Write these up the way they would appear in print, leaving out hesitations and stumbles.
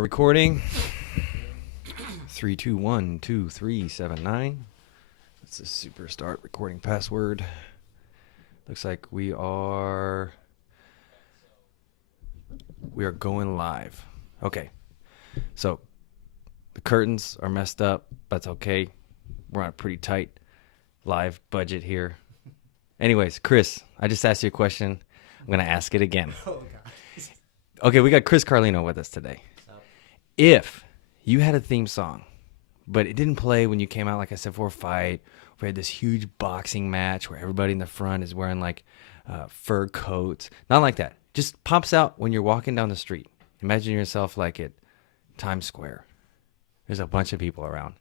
Recording 3212379. That's a super start recording password. Looks like we are going live. Okay. So the curtains are messed up. That's okay. We're on a pretty tight live budget here. Anyways, Chris, I just asked you a question. I'm going to ask it again. Oh, God. Okay, we got Chris Carlino with us today. If you had a theme song, but it didn't play when you came out, like I said, for a fight, we had this huge boxing match where everybody in the front is wearing like fur coats. Not like that. Just pops out when you're walking down the street. Imagine yourself like at Times Square. There's a bunch of people around.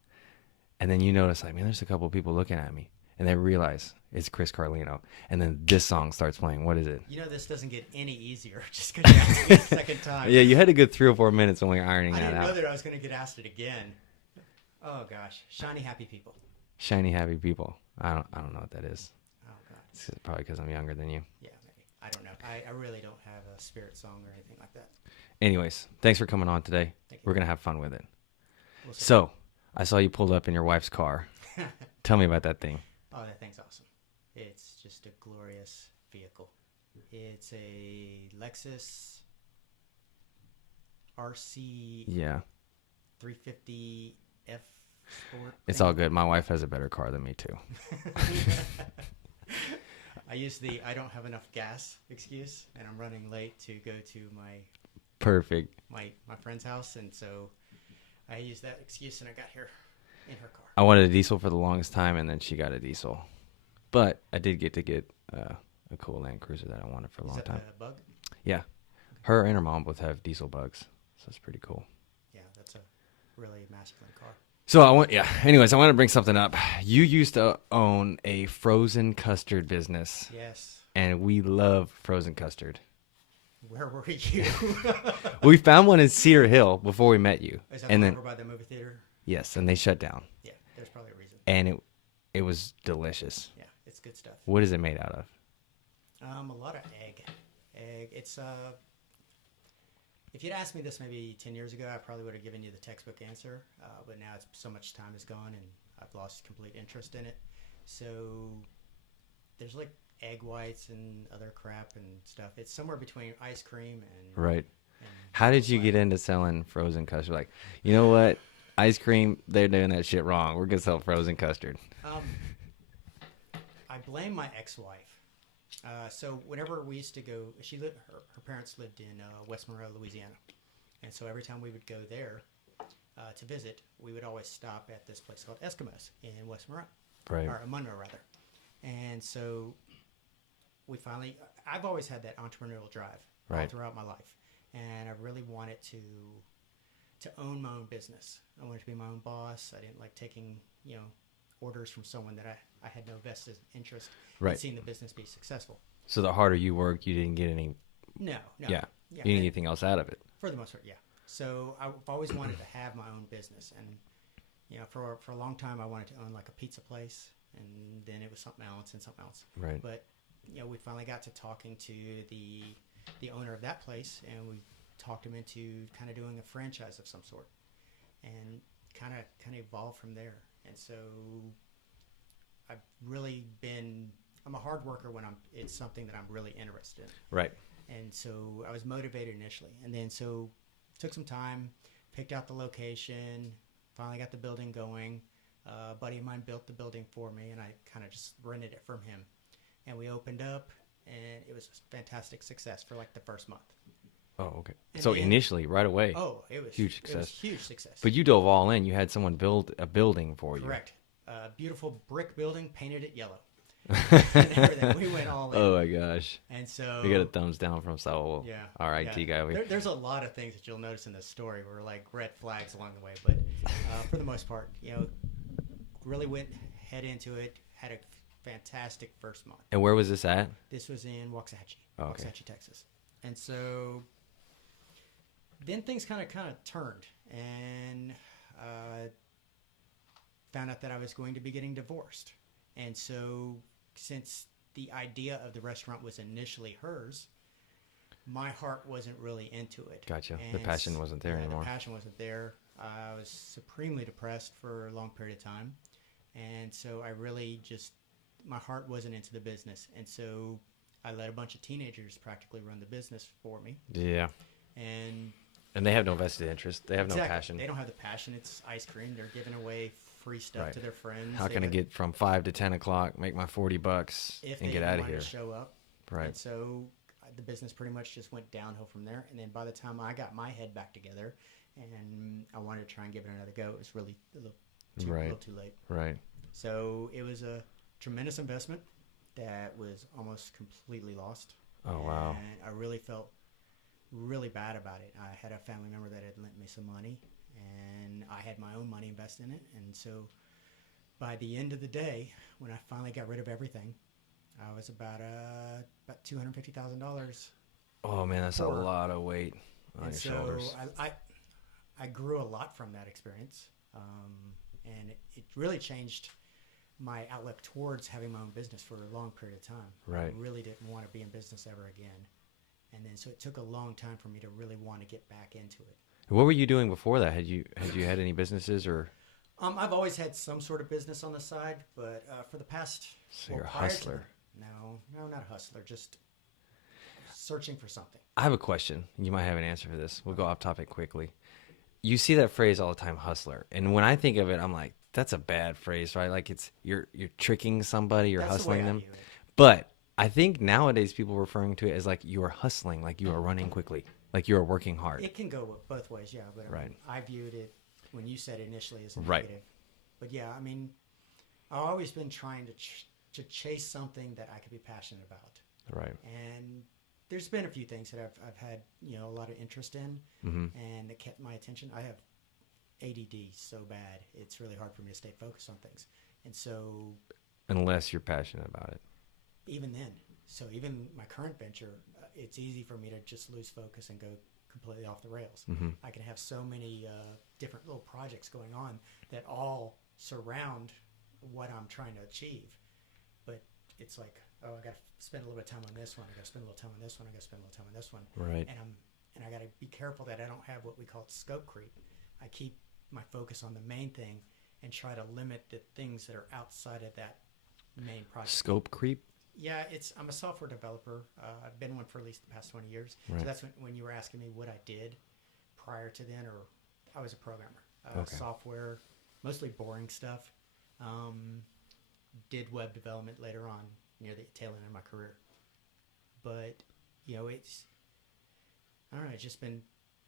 And then you notice, like, man, there's a couple of people looking at me. And they realize it's Chris Carlino. And then this song starts playing. What is it? You know, this doesn't get any easier just because you asked me the second time. Yeah, you had a good 3 or 4 minutes when we were ironing that out. I didn't know that I was going to get asked it again. Oh, gosh. Shiny Happy People. Shiny Happy People. I don't know what that is. Oh, God. It's probably because I'm younger than you. Yeah, maybe. I don't know. I really don't have a spirit song or anything like that. Anyways, thanks for coming on today. Thank you. We're going to have fun with it. We'll see. So, I saw you pulled up in your wife's car. Tell me about that thing. Oh, that thing's awesome. It's just a glorious vehicle. It's a Lexus RC Yeah. 350F Sport. It's all good. My wife has a better car than me, too. I use the I don't have enough gas excuse, and I'm running late to go to Perfect. my friend's house, and so I used that excuse, and I got here in her car. I wanted a diesel for the longest time, and then she got a diesel. But I did get a cool Land Cruiser that I wanted for a long Is that time. the Bug? Yeah. Her and her mom both have diesel bugs, so it's pretty cool. Yeah, that's a really masculine car. So anyways, I want to bring something up. You used to own a frozen custard business. Yes. And we love frozen custard. Where were you? We found one in Cedar Hill before we met you. Is that and over then by the movie theater? yes, and they shut down. Yeah, there's probably a reason. And it was delicious. Yeah, it's good stuff. What is it made out of? A lot of egg. It's if you'd asked me this maybe 10 years ago, I probably would have given you the textbook answer. But now it's so much time has gone, and I've lost complete interest in it. So there's like egg whites and other crap and stuff. It's somewhere between ice cream and Right. And How did you get into selling frozen custard? Like, you know what? Ice cream, they're doing that shit wrong. We're going to sell frozen custard. I blame my ex-wife. So whenever we used to go, her parents lived in West Monroe, Louisiana. And so every time we would go there to visit, we would always stop at this place called Eskimos in West Monroe. Right. Or Monroe, rather. And so I've always had that entrepreneurial drive all throughout my life. And I really wanted to own my own business. I wanted to be my own boss. I didn't like taking, orders from someone that I had no vested interest in seeing the business be successful. So the harder you worked, you didn't get any... No. Yeah. You didn't get anything else out of it. For the most part, yeah. So I've always wanted to have my own business. And, for a long time, I wanted to own like a pizza place. And then it was something else and something else. Right. But, we finally got to talking to the owner of that place. And we talked him into kind of doing a franchise of some sort. And kind of evolved from there. And so I've really I'm a hard worker when it's something that I'm really interested in. Right. And so I was motivated initially. And then so took some time, picked out the location, finally got the building going. A buddy of mine built the building for me, and I kind of just rented it from him. And we opened up, and it was a fantastic success for like the first month. Oh, okay. And so initially, right away. Oh, it was huge success. It was huge success. But you dove all in. You had someone build a building for you. Correct. Beautiful brick building, painted it yellow. And everything. We went all in. Oh my gosh. And so we got a thumbs down from Saul. Yeah. Our IT guy. There's a lot of things that you'll notice in this story were like red flags along the way, but for the most part, really went head into it. Had a fantastic first month. And where was this at? This was in Waxahachie, okay. Waxahachie, Texas. And so then things kind of turned, and found out that I was going to be getting divorced. And so since the idea of the restaurant was initially hers, my heart wasn't really into it. Gotcha. And The passion wasn't there anymore. The passion wasn't there. I was supremely depressed for a long period of time. And so I really just, my heart wasn't into the business. And so I let a bunch of teenagers practically run the business for me. Yeah. And they have no vested interest. They have no passion. They don't have the passion. It's ice cream. They're giving away free stuff to their friends. How can I get from 5 to 10 o'clock, make my $40 and get out of here? To show up. Right. And so the business pretty much just went downhill from there. And then by the time I got my head back together and I wanted to try and give it another go, it was really a little too late. Right. So it was a tremendous investment that was almost completely lost. Oh, wow. And I really felt really bad about it. I had a family member that had lent me some money, and I had my own money invested in it. And so by the end of the day, when I finally got rid of everything, I was about $250,000. Oh, man, that's a lot of weight on your shoulders. I grew a lot from that experience, and it really changed my outlook towards having my own business for a long period of time. Right. I really didn't want to be in business ever again. And then so it took a long time for me to really want to get back into it. What were you doing before that? Had you had any businesses or? I've always had some sort of business on the side, but for the past... So you're a hustler. No, not a hustler, just searching for something. I have a question. You might have an answer for this. We'll go off topic quickly. You see that phrase all the time, hustler. And when I think of it, I'm like, that's a bad phrase, right? Like you're tricking somebody, you're hustling them. But I think nowadays people are referring to it as like you are hustling, like you are running quickly, like you are working hard. It can go both ways, yeah. But I viewed it when you said it initially as a negative. But yeah, I mean, I've always been trying to chase something that I could be passionate about. Right. And there's been a few things that I've had, a lot of interest in, and that kept my attention. I have ADD so bad, it's really hard for me to stay focused on things. And so... Unless you're passionate about it. Even then. So even my current venture, it's easy for me to just lose focus and go completely off the rails. Mm-hmm. I can have so many different little projects going on that all surround what I'm trying to achieve. But it's like, oh, I got to spend a little bit of time on this one. I got to spend a little time on this one. I got to spend a little time on this one. Right. And I got to be careful that I don't have what we call scope creep. I keep my focus on the main thing and try to limit the things that are outside of that main project. Scope creep? Yeah, I'm a software developer. I've been one for at least the past 20 years. Right. So that's when you were asking me what I did prior to then, or I was a programmer. Software, mostly boring stuff. Did web development later on near the tail end of my career. But, it's, I don't know, it's just been...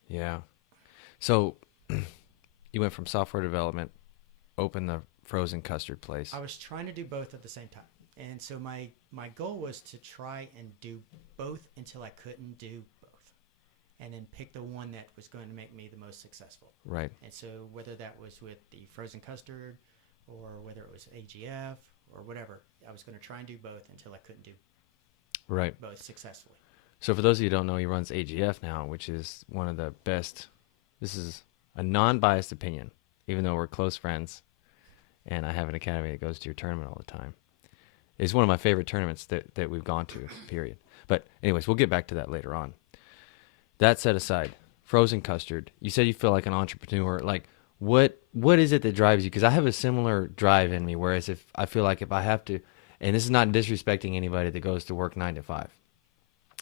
Yeah. So you went from software development, opened the frozen custard place. I was trying to do both at the same time. And so my goal was to try and do both until I couldn't do both. And then pick the one that was going to make me the most successful. Right. And so whether that was with the frozen custard or whether it was AGF or whatever, I was going to try and do both until I couldn't do both successfully. So for those of you who don't know, he runs AGF now, which is one of the best. This is a non-biased opinion, even though we're close friends. And I have an academy that goes to your tournament all the time. It's one of my favorite tournaments that we've gone to, period. But anyways, we'll get back to that later on. That set aside, frozen custard, you said you feel like an entrepreneur. Like, what is it that drives you? Because I have a similar drive in me, whereas if I feel like if I have to, and this is not disrespecting anybody that goes to work 9 to 5,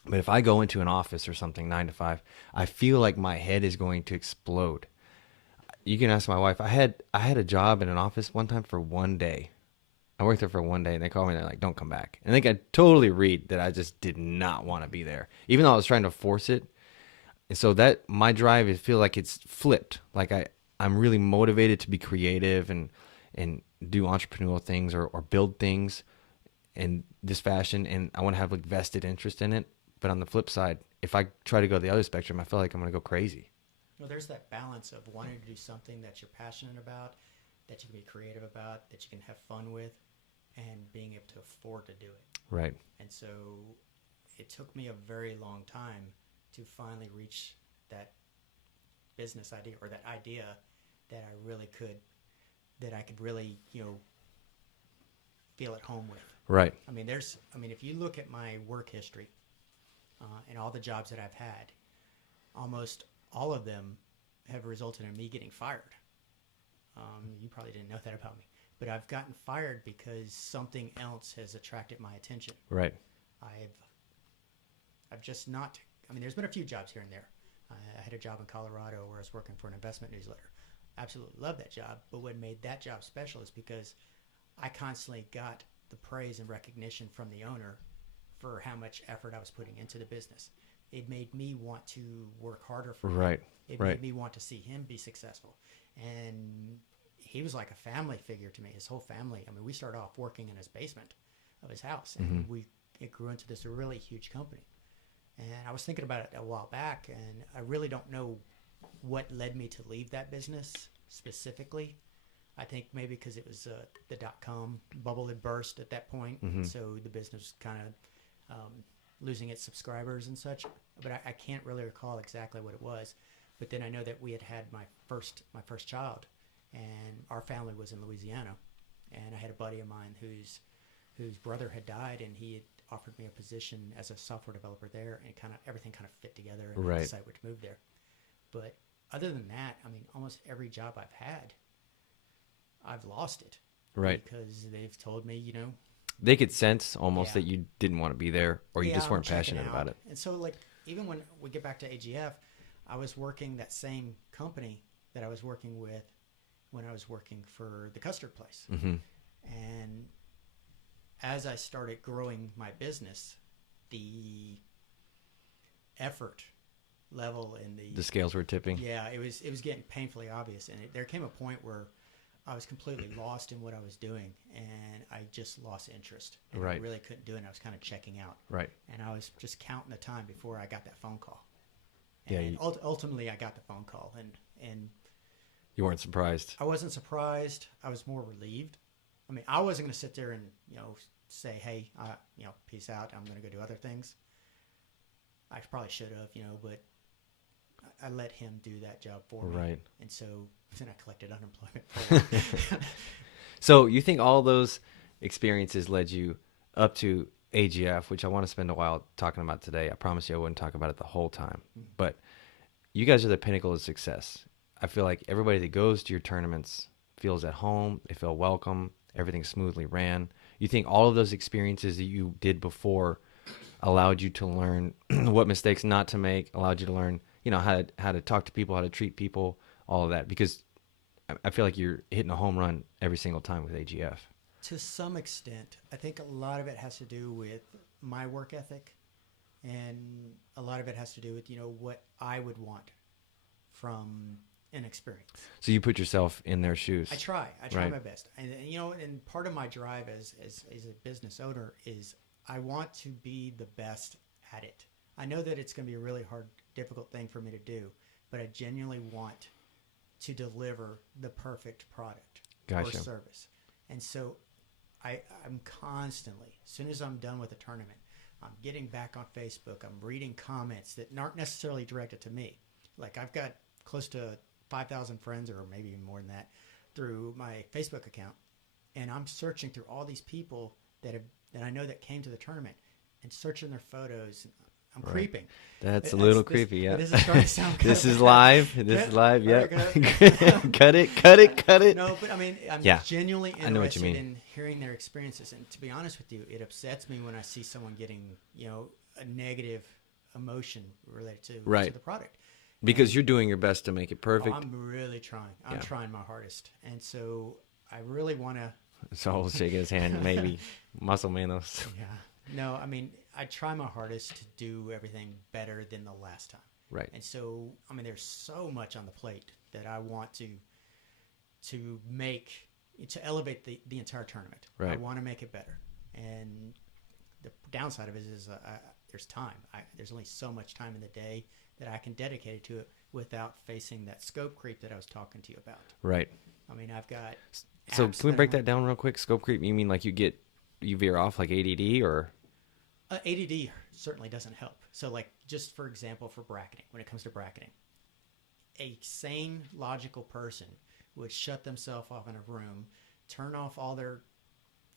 but if I go into an office or something 9 to 5, I feel like my head is going to explode. You can ask my wife. I had a job in an office one time for one day. I worked there for one day, and they called me, and they're like, don't come back. And they could totally read that I just did not want to be there, even though I was trying to force it. And so that my drive, I feel like it's flipped. Like I'm really motivated to be creative and do entrepreneurial things or build things in this fashion, and I want to have like vested interest in it. But on the flip side, if I try to go the other spectrum, I feel like I'm going to go crazy. Well, there's that balance of wanting to do something that you're passionate about, that you can be creative about, that you can have fun with, and being able to afford to do it. Right. And so it took me a very long time to finally reach that business idea or that idea that I could really, feel at home with. Right. I mean, if you look at my work history, and all the jobs that I've had, almost all of them have resulted in me getting fired. You probably didn't know that about me, but I've gotten fired because something else has attracted my attention. Right. I've just not. I mean, there's been a few jobs here and there. I had a job in Colorado where I was working for an investment newsletter. Absolutely loved that job, but what made that job special is because I constantly got the praise and recognition from the owner for how much effort I was putting into the business. It made me want to work harder for him. Right. It made me want to see him be successful. And he was like a family figure to me, his whole family. I mean, we started off working in his basement of his house, and it grew into this really huge company. And I was thinking about it a while back, and I really don't know what led me to leave that business specifically. I think maybe because it was the dot-com bubble had burst at that point, so the business was kind of losing its subscribers and such. But I can't really recall exactly what it was. But then I know that we had my first child, and our family was in Louisiana, and I had a buddy of mine whose brother had died, and he had offered me a position as a software developer there, and everything kind of fit together, and I decided to move there. But other than that, I mean, almost every job I've had, I've lost it. Right. Because they've told me, you know. They could sense almost that you didn't want to be there, or you just weren't passionate about it. And so, like, even when we get back to AGF, I was working that same company that I was working with when I was working for the custard place. And as I started growing my business, the effort level and the scales were tipping. Yeah, it was getting painfully obvious, and there came a point where I was completely lost in what I was doing, and I just lost interest. And I really couldn't do it. And I was kind of checking out. Right. And I was just counting the time before I got that phone call. Yeah. And ultimately, I got the phone call, and you weren't surprised. I wasn't surprised. I was more relieved. I mean, I wasn't going to sit there and say, "Hey, peace out. I'm going to go do other things." I probably should have, but I let him do that job for me. Right. And so then I collected unemployment. So you think all those experiences led you up to AGF, which I want to spend a while talking about today. I promise you I wouldn't talk about it the whole time. But you guys are the pinnacle of success. I feel like everybody that goes to your tournaments feels at home. They feel welcome. Everything smoothly ran. You think all of those experiences that you did before allowed you to learn what mistakes not to make, allowed you to learn, how to talk to people, how to treat people, all of that, because I feel like you're hitting a home run every single time with AGF. To some extent, I think a lot of it has to do with my work ethic, and a lot of it has to do with, what I would want from an experience. So you put yourself in their shoes. I try my best. And, and part of my drive as a business owner is I want to be the best at it. I know that it's going to be a really hard, difficult thing for me to do, but I genuinely want to deliver the perfect product or service. And so I'm constantly, as soon as I'm done with a tournament, I'm getting back on Facebook. I'm reading comments that aren't necessarily directed to me. Like, I've got close to 5,000 friends, or maybe even more than that, through my Facebook account. And I'm searching through all these people that I know that came to the tournament and searching their photos. I'm creeping. That's a little creepy, yeah. This is starting to sound good. This is live. This is live, yeah. Cut it. No, but I mean, I'm genuinely interested in hearing their experiences. And to be honest with you, it upsets me when I see someone getting, a negative emotion related to the product. Because you're doing your best to make it perfect. I'm really trying. I'm trying my hardest. And so I really want to. Saul's shaking his hand, maybe. Muscle manos. Yeah. No, I mean, I try my hardest to do everything better than the last time. Right. And so, I mean, there's so much on the plate that I want to elevate the entire tournament. Right. I want to make it better. And the downside of it is there's time. There's only so much time in the day that I can dedicate it to it without facing that scope creep that I was talking to you about. Right. I mean, I've got. So can we break that down real quick? Scope creep, you mean like you veer off like ADD or? ADD certainly doesn't help. So, like, just for example, for bracketing, when it comes to bracketing, a sane, logical person would shut themselves off in a room, turn off all their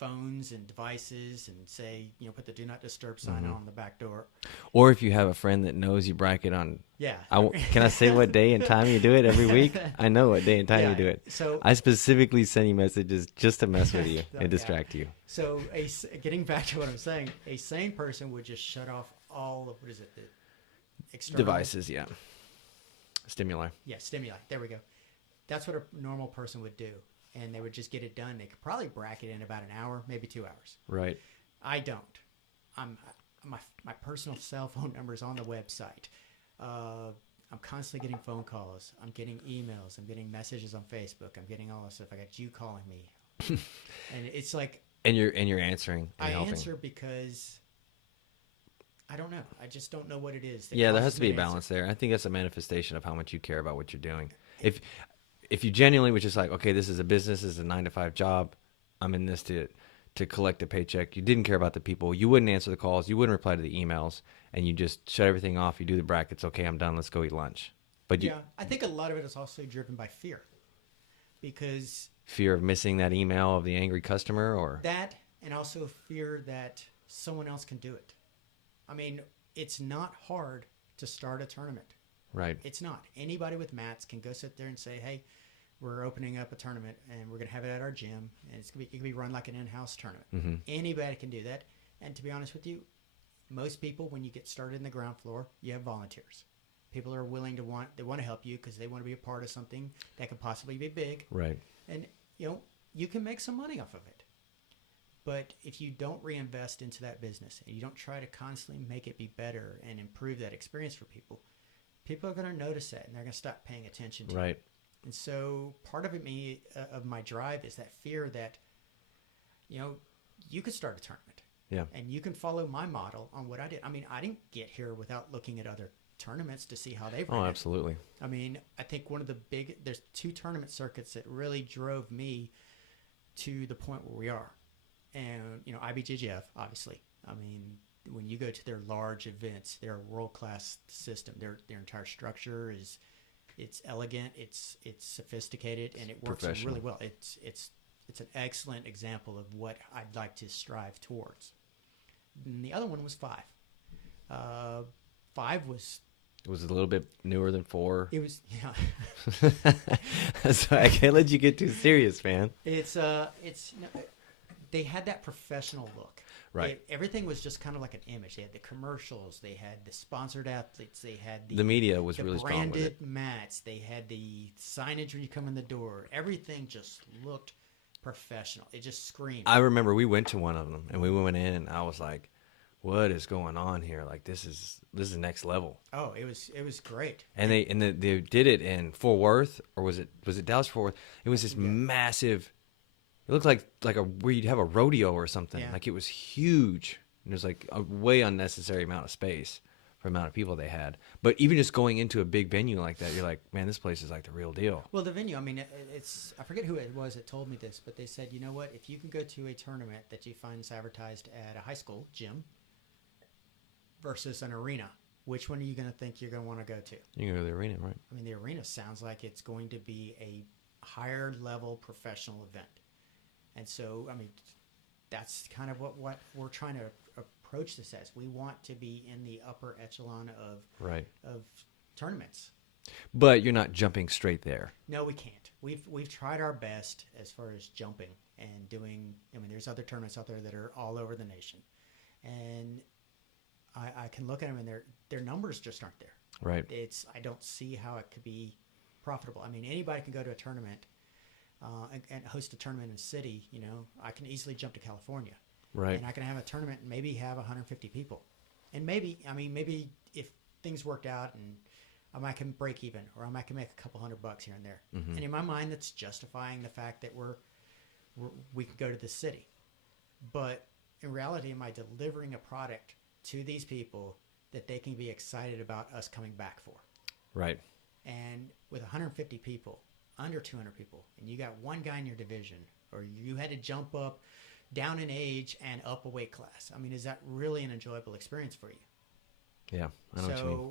phones and devices and say, put the do not disturb sign on the back door. Or if you have a friend that knows you bracket on, Yeah. Can I say what day and time you do it every week? I know what day and time you do it. So I specifically send you messages just to mess with you and distract you. So getting back to what I'm saying, a sane person would just shut off all of, the external Devices, yeah. Stimuli. Yeah, stimuli. There we go. That's what a normal person would do. And they would just get it done. They could probably bracket in about an hour, maybe 2 hours. Right. I don't. My personal cell phone number is on the website. I'm constantly getting phone calls. I'm getting emails. I'm getting messages on Facebook. I'm getting all this stuff. I got you calling me, and it's like. And you're answering. And helping. Answer because I don't know. I just don't know what it is. Yeah, there has to be a balance there. I think that's a manifestation of how much you care about what you're doing. If you genuinely was just like, okay, this is a business, this is a 9-to-5 job, I'm in this to collect a paycheck. You didn't care about the people. You wouldn't answer the calls. You wouldn't reply to the emails, and you just shut everything off. You do the brackets. Okay, I'm done. Let's go eat lunch. But I think a lot of it is also driven by fear, because fear of missing that email of the angry customer, or that, and also fear that someone else can do it. I mean, it's not hard to start a tournament. Right. It's not. Anybody with mats can go sit there and say, hey, we're opening up a tournament and we're going to have it at our gym, and it can be run like an in-house tournament. Mm-hmm. Anybody can do that. And to be honest with you, most people, when you get started in the ground floor, you have volunteers. People are willing to want to help you because they want to be a part of something that could possibly be big. Right. And, you can make some money off of it. But if you don't reinvest into that business and you don't try to constantly make it be better and improve that experience for people, people are going to notice that and they're going to stop paying attention to it. And so part of of my drive is that fear that, you could start a tournament. Yeah. And you can follow my model on what I did. I mean, I didn't get here without looking at other tournaments to see how they ran. Oh, absolutely. I mean, I think there's 2 tournament circuits that really drove me to the point where we are. And, IBJJF, obviously. I mean, when you go to their large events, they're a world-class system. Their entire structure it's elegant, it's sophisticated, and it works really well. It's an excellent example of what I'd like to strive towards. And the other one was 5. 5 was... It was a little bit newer than 4. It was, yeah. So I can't let you get too serious, man. It's they had that professional look. Right. Everything was just kind of like an image. They had the commercials. They had the sponsored athletes. They had the media was really strong with it. Branded mats. They had the signage when you come in the door. Everything just looked professional. It just screamed. I remember we went to one of them and we went in and I was like, what is going on here? Like this is next level. Oh, it was great. And they did it in Fort Worth, or was it Dallas Fort Worth? It was this massive. It looked like where you'd have a rodeo or something. Yeah. Like it was huge. And it was like a way unnecessary amount of space for the amount of people they had. But even just going into a big venue like that, you're like, man, this place is like the real deal. Well, the venue, I mean, it's I forget who it was that told me this, but they said, you know what? If you can go to a tournament that you find is advertised at a high school gym versus an arena, which one are you going to think you're going to want to go to? You can go to the arena, right? I mean, the arena sounds like it's going to be a higher level professional event. And so, I mean, that's kind of what we're trying to approach this as. We want to be in the upper echelon of tournaments. But you're not jumping straight there. No, we can't. We've tried our best as far as jumping and doing. I mean, there's other tournaments out there that are all over the nation, and I can look at them and their numbers just aren't there. Right. I don't see how it could be profitable. I mean, anybody can go to a tournament. And host a tournament in a city, I can easily jump to California. Right. And I can have a tournament and maybe have 150 people. And maybe if things worked out and I might can break even, or I might can make a couple $100 here and there. Mm-hmm. And in my mind, that's justifying the fact that we can go to the city. But in reality, am I delivering a product to these people that they can be excited about us coming back for? Right. And with 150 people, under 200 people, and you got one guy in your division, or you had to jump up down in age and up a weight class. I mean, is that really an enjoyable experience for you? Yeah, I know what you mean.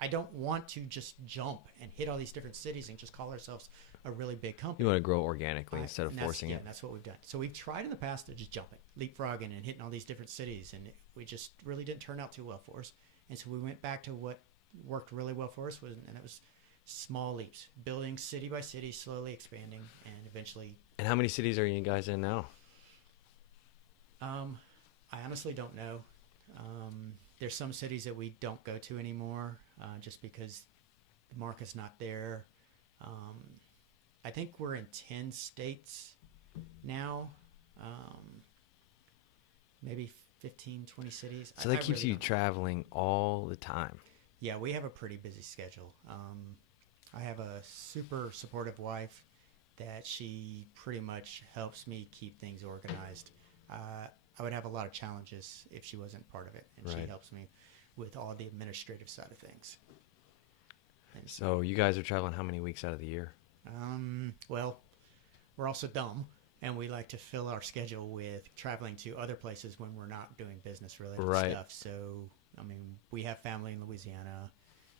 I don't want to just jump and hit all these different cities and just call ourselves a really big company. You want to grow organically instead of forcing it. And that's what we've done. So we've tried in the past to just jumping, leapfrogging, and hitting all these different cities, and we just really didn't turn out too well for us. And so we went back to what worked really well for us, and it was small leaps, building city by city, slowly expanding, and eventually. And how many cities are you guys in now? I honestly don't know. There's some cities that we don't go to anymore, just because the market's not there. I think we're in 10 states now, maybe 15, 20 cities. So that keeps you traveling all the time. Yeah, we have a pretty busy schedule. I have a super supportive wife that she pretty much helps me keep things organized. I would have a lot of challenges if she wasn't part of it, and she helps me with all the administrative side of things. And so you guys are traveling how many weeks out of the year? Well, we're also dumb, and we like to fill our schedule with traveling to other places when we're not doing business related stuff. So, I mean, we have family in Louisiana.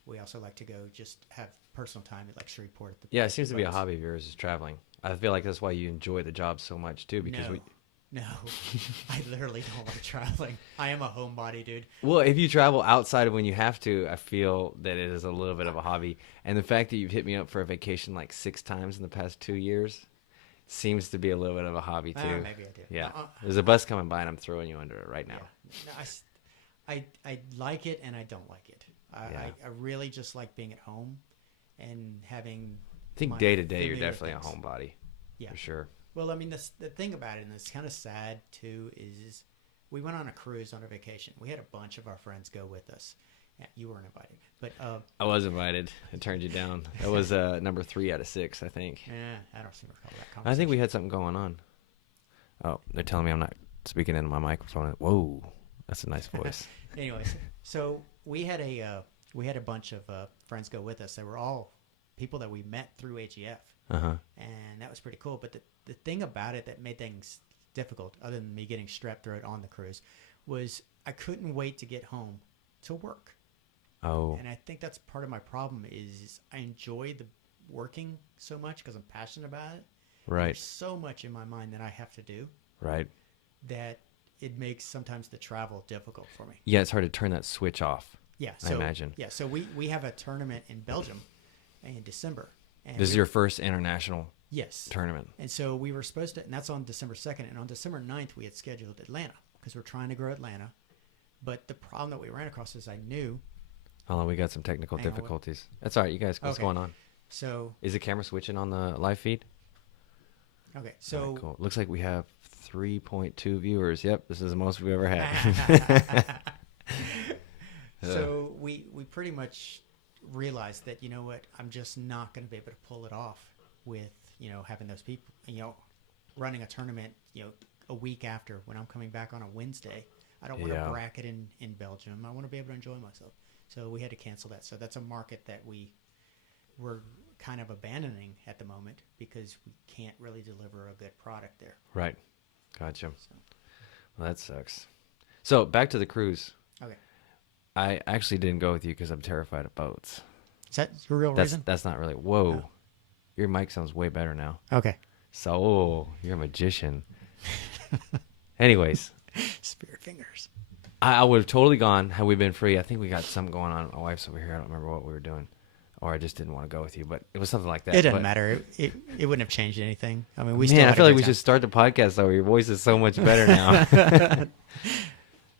We also like to go just have personal time at like Shreveport. Yeah, it seems to be a hobby of yours is traveling. I feel like that's why you enjoy the job so much too, because No, I literally don't like traveling. I am a homebody, dude. Well, if you travel outside of when you have to, I feel that it is a little bit of a hobby. And the fact that you've hit me up for a vacation like 6 times in the past 2 years seems to be a little bit of a hobby too. Maybe I do. Yeah. There's a bus coming by and I'm throwing you under it right now. Yeah. No, I like it and I don't like it. I really just like being at home and having. I think day to day you're definitely a homebody. Yeah. For sure. Well, I mean, the thing about it, and it's kind of sad too, is we went on a cruise on a vacation. We had a bunch of our friends go with us. Yeah, you weren't invited, but I was invited. I turned you down. That was number 3 out of 6, I think. Yeah, I don't seem to recall that conversation. I think we had something going on. Oh, they're telling me I'm not speaking into my microphone. Whoa, that's a nice voice. Anyways, so we had a bunch of friends go with us. They were all people that we met through AGF. And that was pretty cool. But the thing about it that made things difficult, other than me getting strep throat on the cruise, was I couldn't wait to get home to work. Oh. And I think that's part of my problem is I enjoy the working so much because I'm passionate about it. Right. There's so much in my mind that I have to do. Right. That it makes sometimes the travel difficult for me. Yeah, it's hard to turn that switch off. Yeah. I imagine. Yeah. So we have a tournament in Belgium in December. And this is your first international tournament. And so we were supposed to, and that's on December 2nd. And on December 9th, we had scheduled Atlanta because we're trying to grow Atlanta. But the problem that we ran across is I knew. Hold on, we got some technical difficulties. That's all right, you guys. What's going on? So is the camera switching on the live feed? Okay, so cool. Looks like we have 3.2 viewers. Yep, this is the most we've ever had. So we pretty much realized that, you know what, I'm just not going to be able to pull it off with, having those people, running a tournament, a week after when I'm coming back on a Wednesday. I don't want to bracket in Belgium. I want to be able to enjoy myself. So we had to cancel that. So that's a market that we're kind of abandoning at the moment because we can't really deliver a good product there. Right. Gotcha. So. Well, that sucks. So back to the cruise. Okay. I actually didn't go with you because I'm terrified of boats. Is that your real reason? That's not really. Whoa. Oh. Your mic sounds way better now. Okay. So you're a magician. Anyways. Spirit fingers. I would have totally gone had we been free. I think we got something going on. My wife's over here. I don't remember what we were doing. Or I just didn't want to go with you. But it was something like that. It doesn't matter. It wouldn't have changed anything. I mean, I feel like we should start the podcast though. Your voice is so much better now.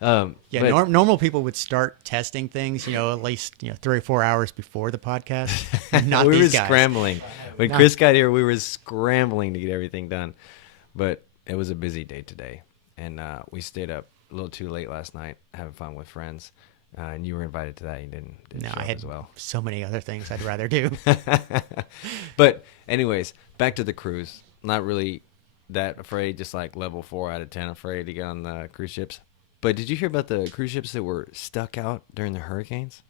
Normal people would start testing things, at least 3 or 4 hours before the podcast. Not we these were guys. Scrambling. When Chris got here, we were scrambling to get everything done. But it was a busy day today, and we stayed up a little too late last night having fun with friends. And you were invited to that. You didn't show I had up as well. So many other things I'd rather do. But anyways, back to the cruise. Not really that afraid, just like level 4 out of 10 afraid to get on the cruise ships. But did you hear about the cruise ships that were stuck out during the hurricanes?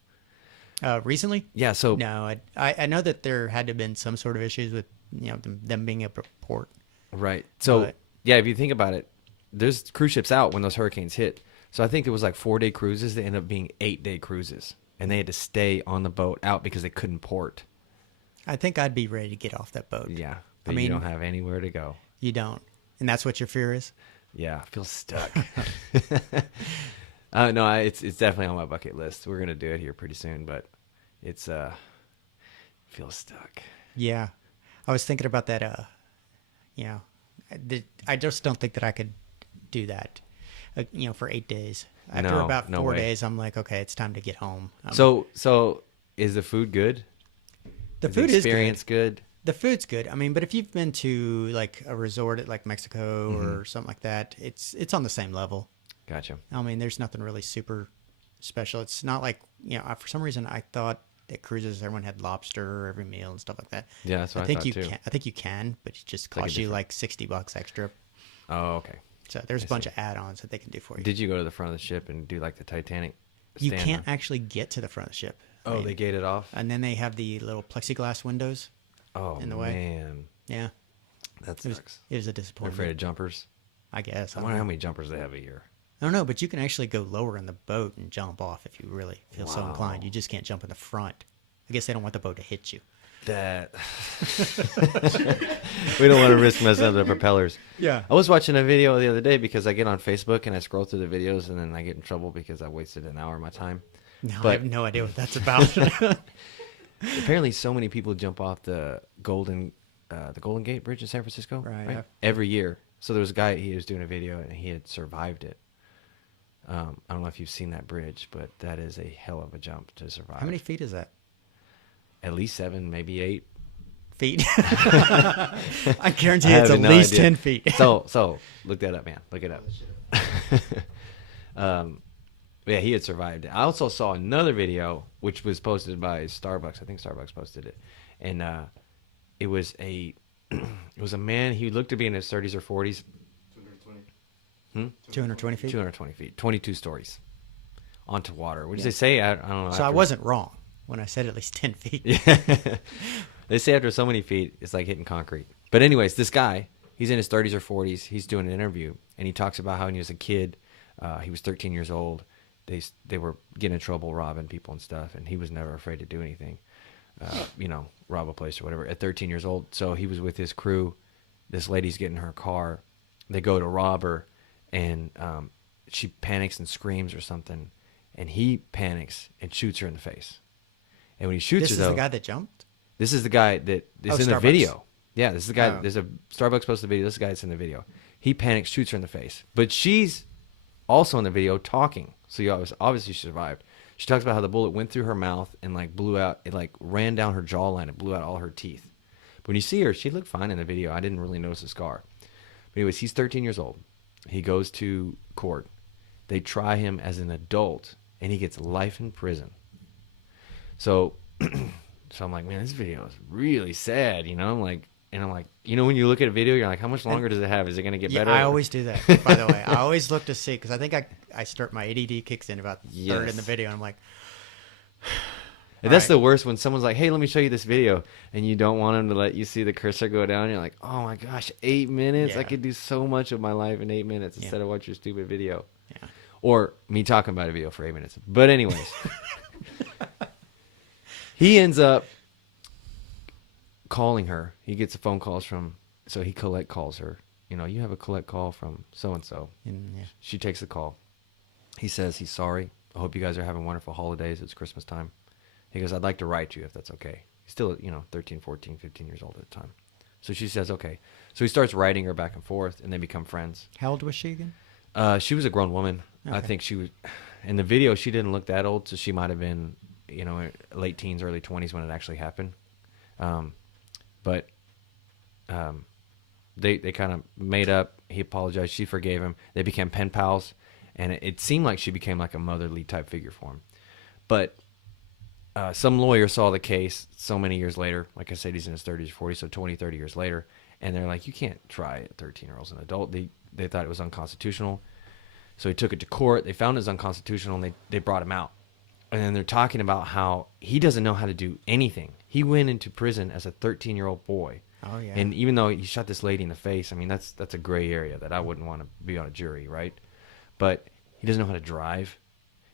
Recently? Yeah. So no, I know that there had to have been some sort of issues with them being able to port. Right. So if you think about it, there's cruise ships out when those hurricanes hit. So I think it was like 4-day cruises that ended up being 8-day cruises and they had to stay on the boat out because they couldn't port. I think I'd be ready to get off that boat. Yeah, I but mean, you don't have anywhere to go. You don't. And that's what your fear is? Yeah, I feel stuck. No, it's definitely on my bucket list. We're gonna do it here pretty soon, but it's feels stuck. Yeah, I was thinking about that. I just don't think that I could do that. For 8 days. After about 4 days, I'm like, okay, it's time to get home. So is the food good? The food is experience good. The food's good. I mean, but if you've been to like a resort at like Mexico or something like that, it's on the same level. Gotcha. I mean, there's nothing really super special. It's not like, for some reason I thought at cruises everyone had lobster every meal and stuff like that. Yeah, that's what I thought too. I think you can, but it just costs you like $60 extra. Oh, okay. So there's a bunch of add-ons that they can do for you. Did you go to the front of the ship and do like the Titanic? You can't actually get to the front of the ship. Oh, they gated off? And then they have the little plexiglass windows. Oh, in the way. Man. Yeah. That sucks. It was a disappointment. They're afraid of jumpers? I guess. I wonder how many jumpers they have a year. I don't know, but you can actually go lower in the boat and jump off if you really feel so inclined. You just can't jump in the front. I guess they don't want the boat to hit you. That we don't want to risk messing up the propellers. Yeah. I was watching a video the other day because I get on Facebook and I scroll through the videos and then I get in trouble because I wasted an hour of my time. No, I have no idea what that's about. Apparently, so many people jump off the Golden Gate Bridge in San Francisco, right? Yeah. Every year. So there was a guy, he was doing a video and he had survived it. I don't know if you've seen that bridge, but that is a hell of a jump to survive. How many feet is that? At least 7, maybe 8 feet. I guarantee it's at least 10 feet. So look that up, man. Look it up. Yeah, he had survived it. I also saw another video which was posted by Starbucks. I think Starbucks posted it, and it was a man. He looked to be in his 30s or 40s. 220 feet. 220 feet. 22 stories onto water. What did they say? I don't know. So I wasn't wrong when I said at least 10 feet. Yeah. They say after so many feet, it's like hitting concrete. But anyways, this guy, he's in his 30s or 40s. He's doing an interview, and he talks about how when he was a kid, he was 13 years old. They were getting in trouble, robbing people and stuff, and he was never afraid to do anything, rob a place or whatever, at 13 years old. So he was with his crew. This lady's getting in her car. They go to rob her, and she panics and screams or something, and he panics and shoots her in the face. And when he shoots her, this is the guy that jumped? This is the guy that is in the video. Yeah, this is the guy. There's a Starbucks posted video. This is the guy that's in the video. He panics, shoots her in the face. But she's also in the video talking. So obviously she survived. She talks about how the bullet went through her mouth and blew out. It ran down her jawline and blew out all her teeth. But when you see her, she looked fine in the video. I didn't really notice a scar. But anyways, he's 13 years old. He goes to court. They try him as an adult, and he gets life in prison. So I'm like, man, this video is really sad, I'm like, when you look at a video, you're like, how much longer does it have? Is it going to get better? I always do that, by the way. I always look to see, because I think I start my ADD kicks in about third in the video, and I'm like, and that's the worst when someone's like, hey, let me show you this video, and you don't want them to let you see the cursor go down. You're like, oh my gosh, 8 minutes? Yeah. I could do so much of my life in 8 minutes instead of watch your stupid video. Yeah. Or me talking about a video for 8 minutes. But anyways, he ends up calling her. He gets a phone calls so he calls her. You have a collect call from so-and-so. Yeah. She takes the call. He says he's sorry. I hope you guys are having wonderful holidays. It's Christmas time. He goes, I'd like to write you if that's okay. He's still, 13, 14, 15 years old at the time. So she says, okay. So he starts writing her back and forth, and they become friends. How old was she again? She was a grown woman. Okay. I think she was, in the video, she didn't look that old, so she might have been, late teens, early 20s when it actually happened. But they kind of made up. He apologized. She forgave him. They became pen pals, and it seemed like she became like a motherly type figure for him. But some lawyer saw the case so many years later. Like I said, he's in his 30s or 40s, so 20, 30 years later. And they're like, you can't try 13-year-olds an adult. They thought it was unconstitutional. So he took it to court. They found it was unconstitutional, and they brought him out. And then they're talking about how he doesn't know how to do anything. He went into prison as a 13-year-old boy. Oh, yeah. And even though he shot this lady in the face, I mean, that's a gray area that I wouldn't want to be on a jury, right? But he doesn't know how to drive.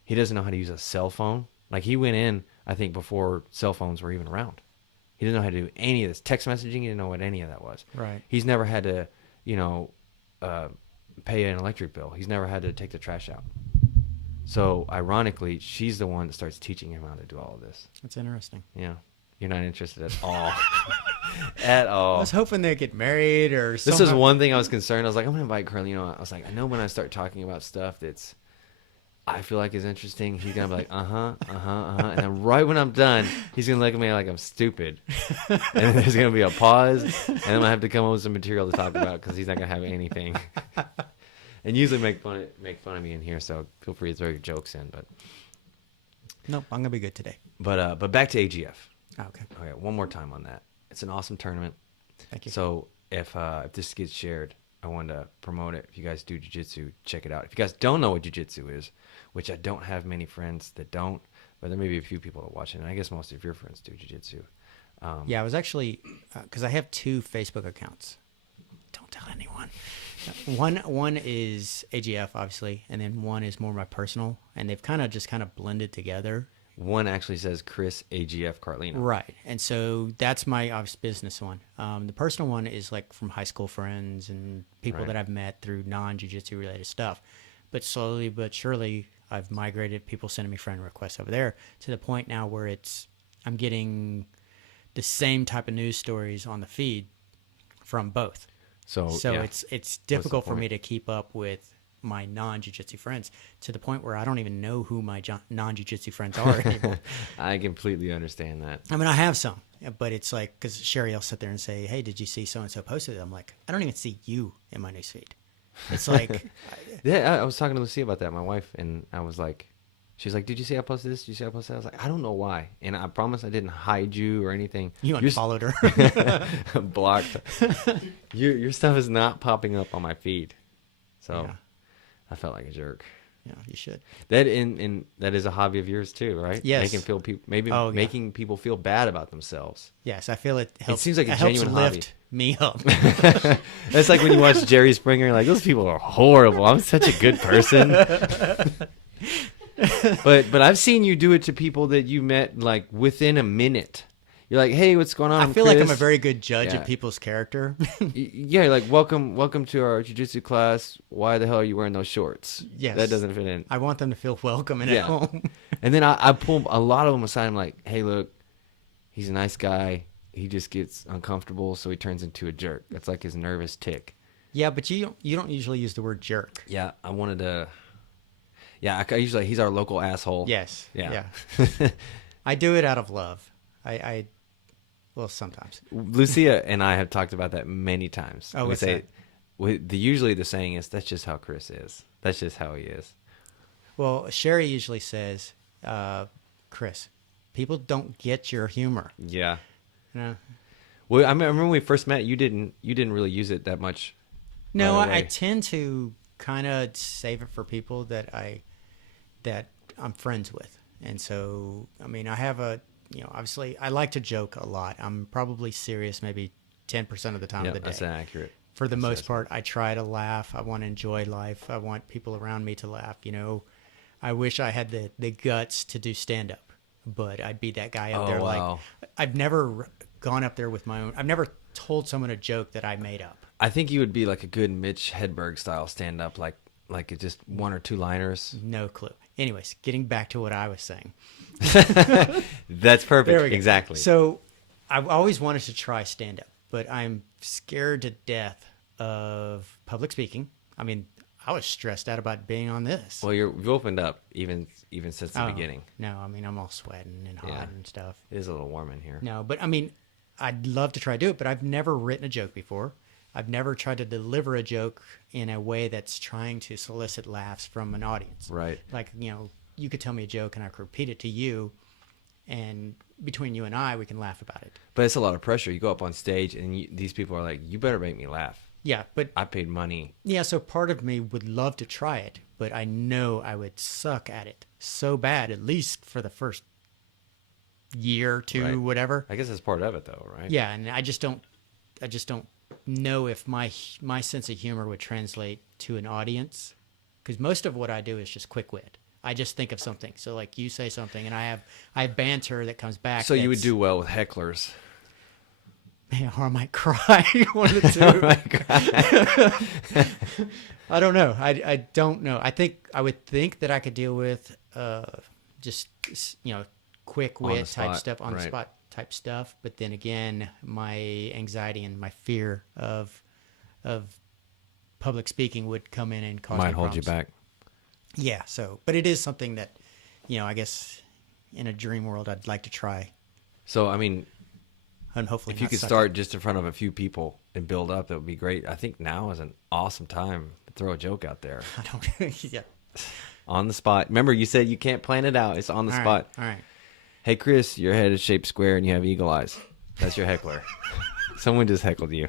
He doesn't know how to use a cell phone. Like he went in, I think, before cell phones were even around. He didn't know how to do any of this text messaging. He didn't know what any of that was. Right. He's never had to, pay an electric bill. He's never had to take the trash out. So ironically, she's the one that starts teaching him how to do all of this. That's interesting. Yeah. You're not interested at all. At all. I was hoping they'd get married or something. This is one thing I was concerned. I was like, I'm going to invite Carlino. I was like, I know when I start talking about stuff that's I feel like is interesting, he's going to be like, And then right when I'm done, he's going to look at me like I'm stupid. And then there's going to be a pause. And then I have to come up with some material to talk about because he's not going to have anything. And usually make fun of me in here, so feel free to throw your jokes in. But nope, I'm going to be good today. But back to AGF. Okay. Okay, one more time on that. It's an awesome tournament. Thank you. So if this gets shared, I wanted to promote it. If you guys do jiu-jitsu, check it out. If you guys don't know what jiu-jitsu is, which I don't have many friends that don't, but there may be a few people that watch it, and I guess most of your friends do jiu-jitsu. Yeah, I was actually, because I have 2 Facebook accounts. Don't tell anyone. One is AGF, obviously, and then one is more my personal, and they've kind of blended together. One actually says Chris AGF Carlino. Right. And so that's my obvious business one. The personal one is like from high school friends and people that I've met through non-jiu-jitsu related stuff. But slowly but surely, I've migrated people sending me friend requests over there to the point now where I'm getting the same type of news stories on the feed from both. So yeah. it's difficult for me to keep up with my non-jiu-jitsu friends to the point where I don't even know who my non-jiu-jitsu friends are anymore. I completely understand that. I mean, I have some, but it's like, because Sherry will sit there and say, hey, did you see so-and-so posted it? I'm like, I don't even see you in my newsfeed. It's like... Yeah, I was talking to Lucia about that, my wife, and I was like, she's like, did you see I posted this? Did you see I posted that? I was like, I don't know why. And I promise I didn't hide you or anything. You unfollowed her. Blocked. Your stuff is not popping up on my feed. So... Yeah. I felt like a jerk. Yeah, you should. That that is a hobby of yours too, right? Yes. Making people feel bad about themselves. Yes, I feel it helps. It seems like a helps genuine lift me up. That's like when you watch Jerry Springer, like those people are horrible. I'm such a good person. But I've seen you do it to people that you met like within a minute. You're like, hey, what's going on? I feel Chris. like I'm a very good judge of people's character. Yeah, like welcome to our jiu-jitsu class. Why the hell are you wearing those shorts? Yes. That doesn't fit in. I want them to feel welcome and at home. And then I pull a lot of them aside. I'm like, hey, look, he's a nice guy. He just gets uncomfortable, so he turns into a jerk. That's like his nervous tick. Yeah, but you don't usually use the word jerk. Yeah, I wanted to. Yeah, I usually he's our local asshole. Yes. Yeah. I do it out of love. Well, sometimes. Lucia and I have talked about that many times. Oh, what's that? Usually the saying is, that's just how Chris is. That's just how he is. Well, Sherry usually says, Chris, people don't get your humor. Yeah. You know? Well, I remember when we first met, you didn't really use it that much. No, right away. I tend to kind of save it for people that I'm friends with. And so, I mean, I have obviously I like to joke a lot. I'm probably serious maybe 10% of the time of the day. That's accurate. For the most part, I try to laugh. I want to enjoy life. I want people around me to laugh. I wish I had the guts to do stand-up, but I'd be that guy up there. Wow. Like, I've never gone up there with my own. I've never told someone a joke that I made up. I think you would be like a good Mitch Hedberg style stand-up, like just one or two liners. No clue. Anyways, getting back to what I was saying. That's perfect. There we go. Exactly. So I've always wanted to try stand-up, but I'm scared to death of public speaking. I mean, I was stressed out about being on this. Well, you've opened up even since the beginning. No, I mean, I'm all sweating and hot and stuff. It is a little warm in here. No, but I mean, I'd love to try to do it, but I've never written a joke before. I've never tried to deliver a joke in a way that's trying to solicit laughs from an audience. Right. Like, you could tell me a joke and I could repeat it to you, and between you and I, we can laugh about it. But it's a lot of pressure. You go up on stage and these people are like, you better make me laugh. Yeah, but I paid money. Yeah, so part of me would love to try it, but I know I would suck at it so bad, at least for the first year, two, whatever. I guess that's part of it, though, right? Yeah, and I just don't know if my sense of humor would translate to an audience, because most of what I do is just quick wit. I just think of something. So like you say something, and I have banter that comes back. So you would do well with hecklers. Man, or I might cry. One of the two. Oh my God. I don't know. I don't know. I would think that I could deal with just quick On the wit type spot, stuff, on the right. spot type stuff. But then again, my anxiety and my fear of public speaking would come in and cause me Might hold you problems. back. Yeah. So, but it is something that, I guess in a dream world, I'd like to try, So, I mean, and hopefully if you not could suck start at- just in front of a few people and build up, that would be great. I think now is an awesome time to throw a joke out there. I don't. Yeah. On the spot. Remember, you said you can't plan it out. It's on the All right, spot. All right. Hey, Chris, your head is shaped square and you have eagle eyes. That's your heckler. Someone just heckled you.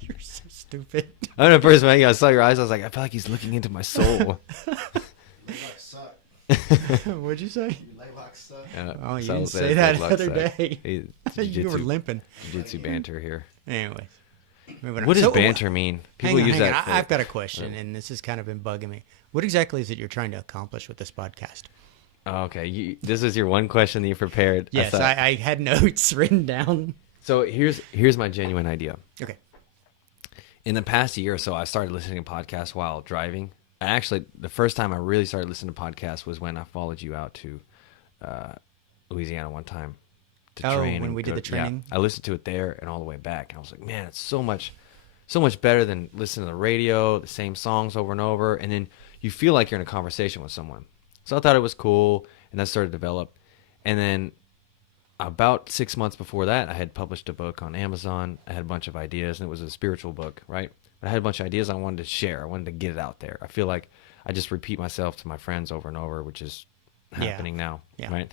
You're so stupid. I don't know, first when I saw your eyes, I was like, I feel like he's looking into my soul. Laylock suck. What'd you say? You laylock suck. Oh, you Saul didn't says say that leg the other lock suck. day. Hey, You were limping. Jiu-jitsu banter here. Anyways. moving on. What does So, banter mean? People Hang on, use hang on. that. I've got a question, and this has kind of been bugging me. What exactly is it you're trying to accomplish with this podcast? Oh, okay, this is your one question that you prepared. Yes, thought- I had notes written down. So here's my genuine idea. Okay. In the past year or so, I started listening to podcasts while driving. Actually, the first time I really started listening to podcasts was when I followed you out to Louisiana one time to Oh, train. when and we did go- the training? Yeah, I listened to it there and all the way back. And I was like, man, it's so much better than listening to the radio, the same songs over and over. And then you feel like you're in a conversation with someone. So I thought it was cool, and that started to develop. And then about 6 months before that, I had published a book on Amazon. I had a bunch of ideas, and it was a spiritual book, right? I had a bunch of ideas I wanted to share. I wanted to get it out there. I feel like I just repeat myself to my friends over and over, which is happening now, Yeah. right?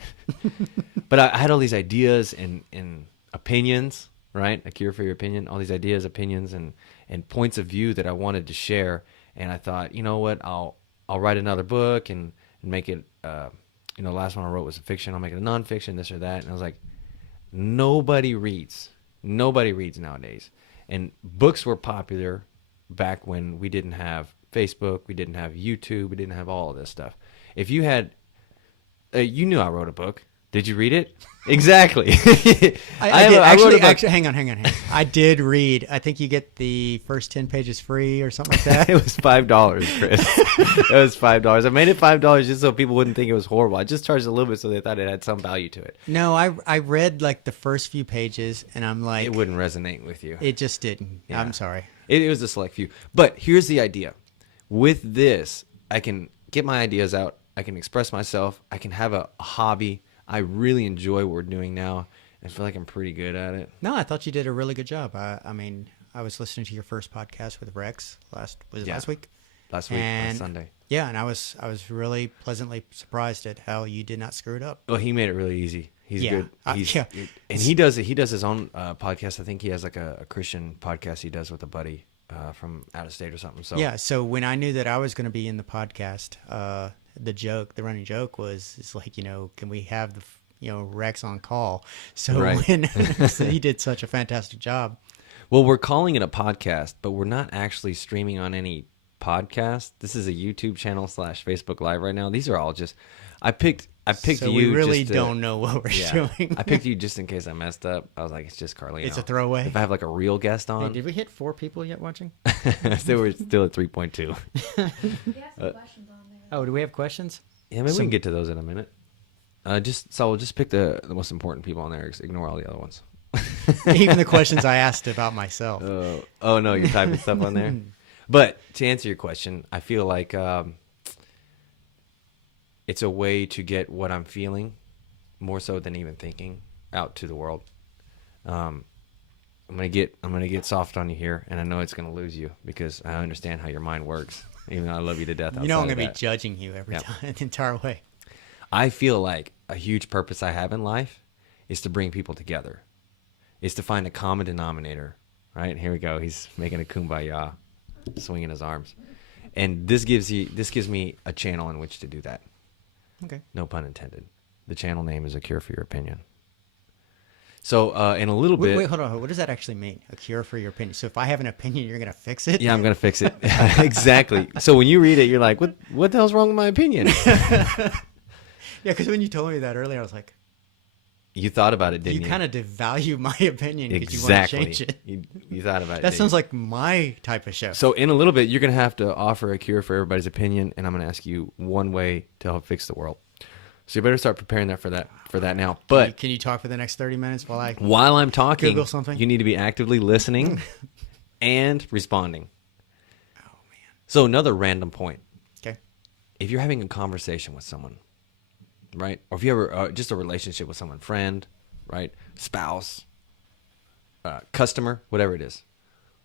But I had all these ideas and opinions, right? A cure for your opinion, all these ideas, opinions, and points of view that I wanted to share. And I thought, you know what, I'll write another book and make it, the last one I wrote was a fiction. I'll make it a nonfiction, this or that. And I was like, nobody reads nowadays. And books were popular back when we didn't have Facebook, we didn't have YouTube, we didn't have all of this stuff. If you had, you knew I wrote a book. Did you read it? Exactly. I did. wrote a book. Actually, hang on. I did read. I think you get the first 10 pages free or something like that. It was $5, Chris. It was $5. I made it $5 just so people wouldn't think it was horrible. I just charged a little bit so they thought it had some value to it. No, I read like the first few pages, and I'm like, It wouldn't resonate with you. it just didn't. Yeah. I'm sorry. It was a select few. But here's the idea. With this, I can get my ideas out. I can express myself. I can have a hobby. I really enjoy what we're doing now. I feel like I'm pretty good at it. No, I thought you did a really good job. I mean, I was listening to your first podcast with Rex last Yeah. last week? Last week, And- last Sunday. Yeah, and I was really pleasantly surprised at how you did not screw it up. Well, he made it really easy. He's Yeah. good. Yeah. And he does his own podcast. I think he has like a Christian podcast he does with a buddy from out of state or something. So Yeah, so when I knew that I was going to be in the podcast, the running joke was, it's like, can we have Rex on call? So Right. so he did such a fantastic job. Well, we're calling it a podcast, but we're not actually streaming on any podcast. This is a YouTube channel / Facebook Live right now. These are all just I picked So you. we really just to- don't know what we're Yeah, doing. I picked you just in case I messed up. I was like, it's just Carlino. It's a throwaway. If I have like a real guest Hey, on, did we hit 4 people yet watching? so we're still at 3.2. We have some questions on there. Oh, do we have questions? Yeah, maybe we Some- can get to those in a minute. Just pick the most important people on there. Ignore all the other ones. Even the questions I asked about myself. Oh no, you're typing stuff on there. But to answer your question, I feel like it's a way to get what I'm feeling, more so than even thinking, out to the world. I'm gonna get soft on you here, and I know it's gonna lose you because I understand how your mind works. Even though I love you to death. I'm outside going to of be that. judging you every Yep. time, the entire way. I feel like a huge purpose I have in life is to bring people together. Is to find a common denominator. Right? Here we go. He's making a kumbaya, swinging his arms. And this gives me a channel in which to do that. Okay. No pun intended. The channel name is A Cure for Your Opinion. So in a little bit. Wait, hold on. What does that actually mean? A cure for your opinion. So if I have an opinion, you're going to fix it? Yeah, I'm gonna fix it. Exactly. So when you read it, you're like, what the hell's wrong with my opinion? Yeah, because when you told me that earlier, I was like, You thought about it, didn't you? you kind of devalue my opinion because Exactly. you want to change it. You thought about it. That didn't sounds you? like my type of show. So in a little bit, you're gonna have to offer a cure for everybody's opinion, and I'm gonna ask you one way to help fix the world. So you better start preparing for that now. But Can you talk for the next 30 minutes while I... while I'm talking, Google something? you need to be actively listening and responding. Oh, man. So another random point. Okay. If you're having a conversation with someone, right? Or if you ever just a relationship with someone, friend, right? Spouse, customer, whatever it is.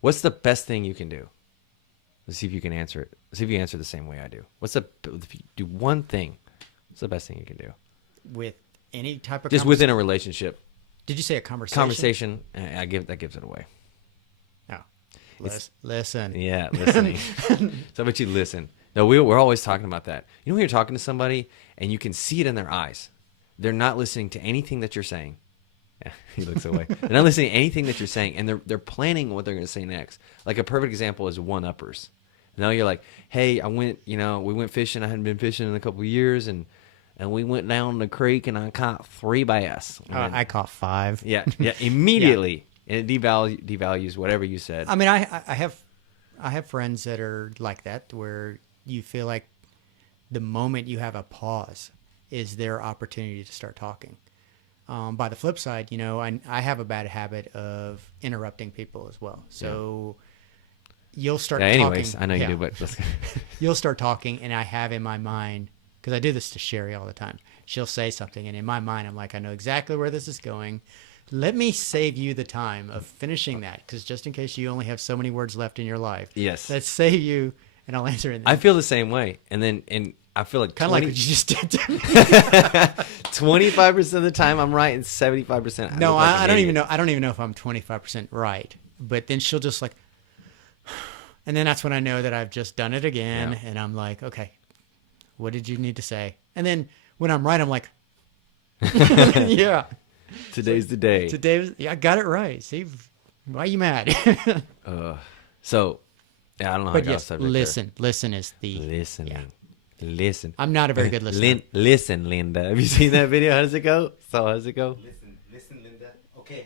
What's the best thing you can do? Let's see if you can answer it. Let's see if you answer the same way I do. If you do one thing, what's the best thing you can do? With any type of... Just within a relationship. Did you say a conversation? Conversation, that gives it away. No. Listen. Yeah, listening. So I bet you listen. No, we're always talking about that. You know when you're talking to somebody and you can see it in their eyes. They're not listening to anything that you're saying. Yeah, he looks away. They're not listening to anything that you're saying, and they're planning what they're going to say next. Like a perfect example is one-uppers. Now you're like, hey, we went fishing. I hadn't been fishing in a couple of years, and we went down the creek, and I caught 3 bass. I caught 5. Yeah, immediately. Yeah. And it devalues whatever you said. I mean, I have friends that are like that, where you feel like the moment you have a pause is their opportunity to start talking. By the flip side, I have a bad habit of interrupting people as well. So you'll start talking. Anyways, I know you do, but let's... You'll start talking, and I have in my mind, because I do this to Sherry all the time, she'll say something, and in my mind, I'm like, I know exactly where this is going. Let me save you the time of finishing that, because just in case you only have so many words left in your life. Yes. Let's save you, and I'll answer it. I feel the same way. And I feel like kind of like what you just did to me. 25% of the time I'm right, and 75% No, look like I an don't idiot. even know. I don't even know if I'm 25% right. But then she'll just like, and then that's when I know that I've just done it again, Yeah. and I'm like, okay, what did you need to say? And then when I'm right, I'm like, yeah, Today's the day. today, I got it right. See, why are you mad? So, yeah, I don't know how I But got off yes, subject listen is the there. Listening. yeah. Listen. I'm not a very good listener. Listen, Linda. Have you seen that video? How does it go? So, how does it go? Listen, Linda. Okay,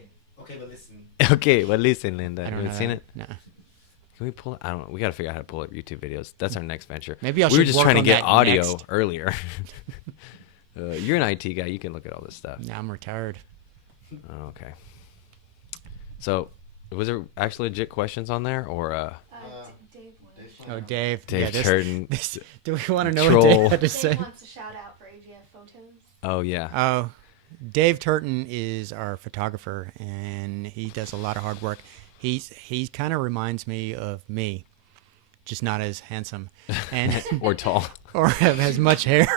but listen. Okay, well, listen, Linda. I Have don't you know. seen it? No. Can we pull it? I don't know. We got to figure out how to pull up YouTube videos. That's our next venture. Maybe I We were should just work trying to on get that audio next. earlier. You're an IT guy. You can look at all this stuff. Now I'm retired. Oh, okay. So, was there actually legit questions on there, or Dave went. Oh, Dave. Dave yeah, this- Turden? this- do we want to know what Troll. Dave had to Dave say? wants a shout out for AGF photos. Oh yeah. Oh, Dave Turton is our photographer, and he does a lot of hard work. He kind of reminds me of me, just not as handsome, and Or tall. or have as much hair.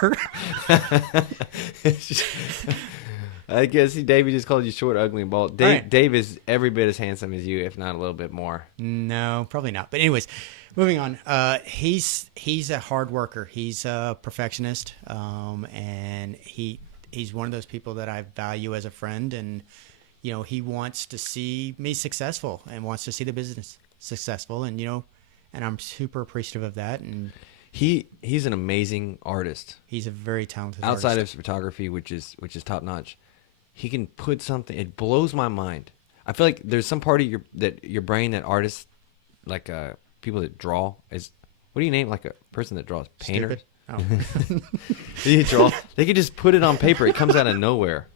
I guess Dave just called you short, ugly, and bald. Dave, Right. Dave is every bit as handsome as you, if not a little bit more. No, probably not. But anyways, moving on. He's a hard worker. He's a perfectionist, and he's one of those people that I value as a friend. And he wants to see me successful and wants to see the business successful. And and I'm super appreciative of that. And He's an amazing artist. he's a very talented Outside artist. of photography, which is top notch, he can put something. It blows my mind. I feel like there's some part of your brain that artists, like people that draw, is what do you name like a person that draws? Painter. Stupid. Oh. You draw. They could just put it on paper. It comes out of nowhere.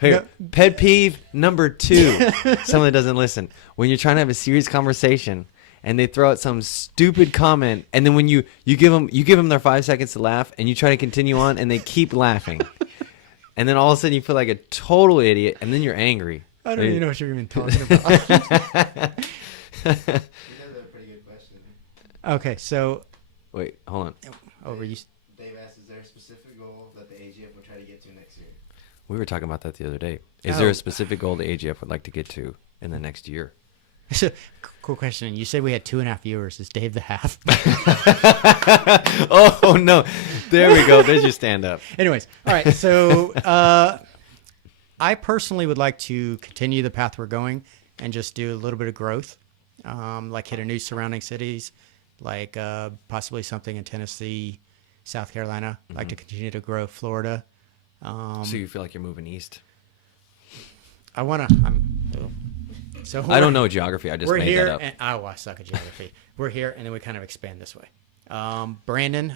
Here, No. pet peeve number 2. Someone that doesn't listen. When you're trying to have a serious conversation and they throw out some stupid comment, and then when you give them their 5 seconds to laugh, and you try to continue on, and they keep laughing, and then all of a sudden you feel like a total idiot, and then you're angry. I don't even know what you're even talking about. You guys have a pretty good question. Okay, so Wait, hold on. over you. Dave asked, is there a specific goal that the AGF will try to get to next year? We were talking about that the other day. Is Oh. there a specific goal the AGF would like to get to in the next year? So, cool question. You said we had 2.5 viewers. Is Dave the half? Oh no! There we go. There's your stand up. Anyways, all right. So I personally would like to continue the path we're going and just do a little bit of growth, like hit a new surrounding cities, like possibly something in Tennessee, South Carolina. I'd like to continue to grow Florida. So you feel like you're moving east? I want to. So I don't know geography. I just we're made here, that up. and I suck at geography. We're here, and then we kind of expand this way. Brandon,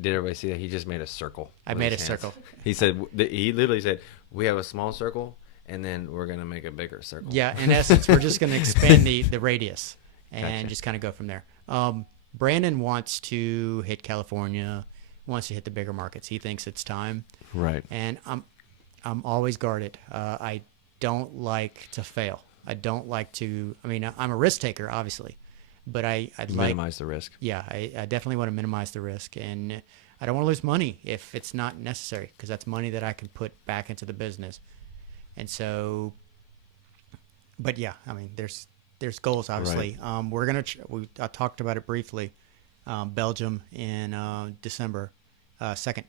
Did everybody see that? He just made a circle. I with made his a hands. circle. He said, he literally said, we have a small circle, and then we're going to make a bigger circle. Yeah, in essence, we're just going to expand the radius and Gotcha. just kind of go from there. Brandon wants to hit California, wants to hit the bigger markets. He thinks it's time, Right. and I'm always guarded. I don't like to fail. I don't like to. I mean, I'm a risk taker, obviously, but I'd like Minimize the risk. Yeah, I definitely want to minimize the risk, and I don't want to lose money if it's not necessary, because that's money that I can put back into the business. And so, but yeah, I mean, there's goals, obviously. We're gonna I talked about it briefly. Belgium in December 2nd,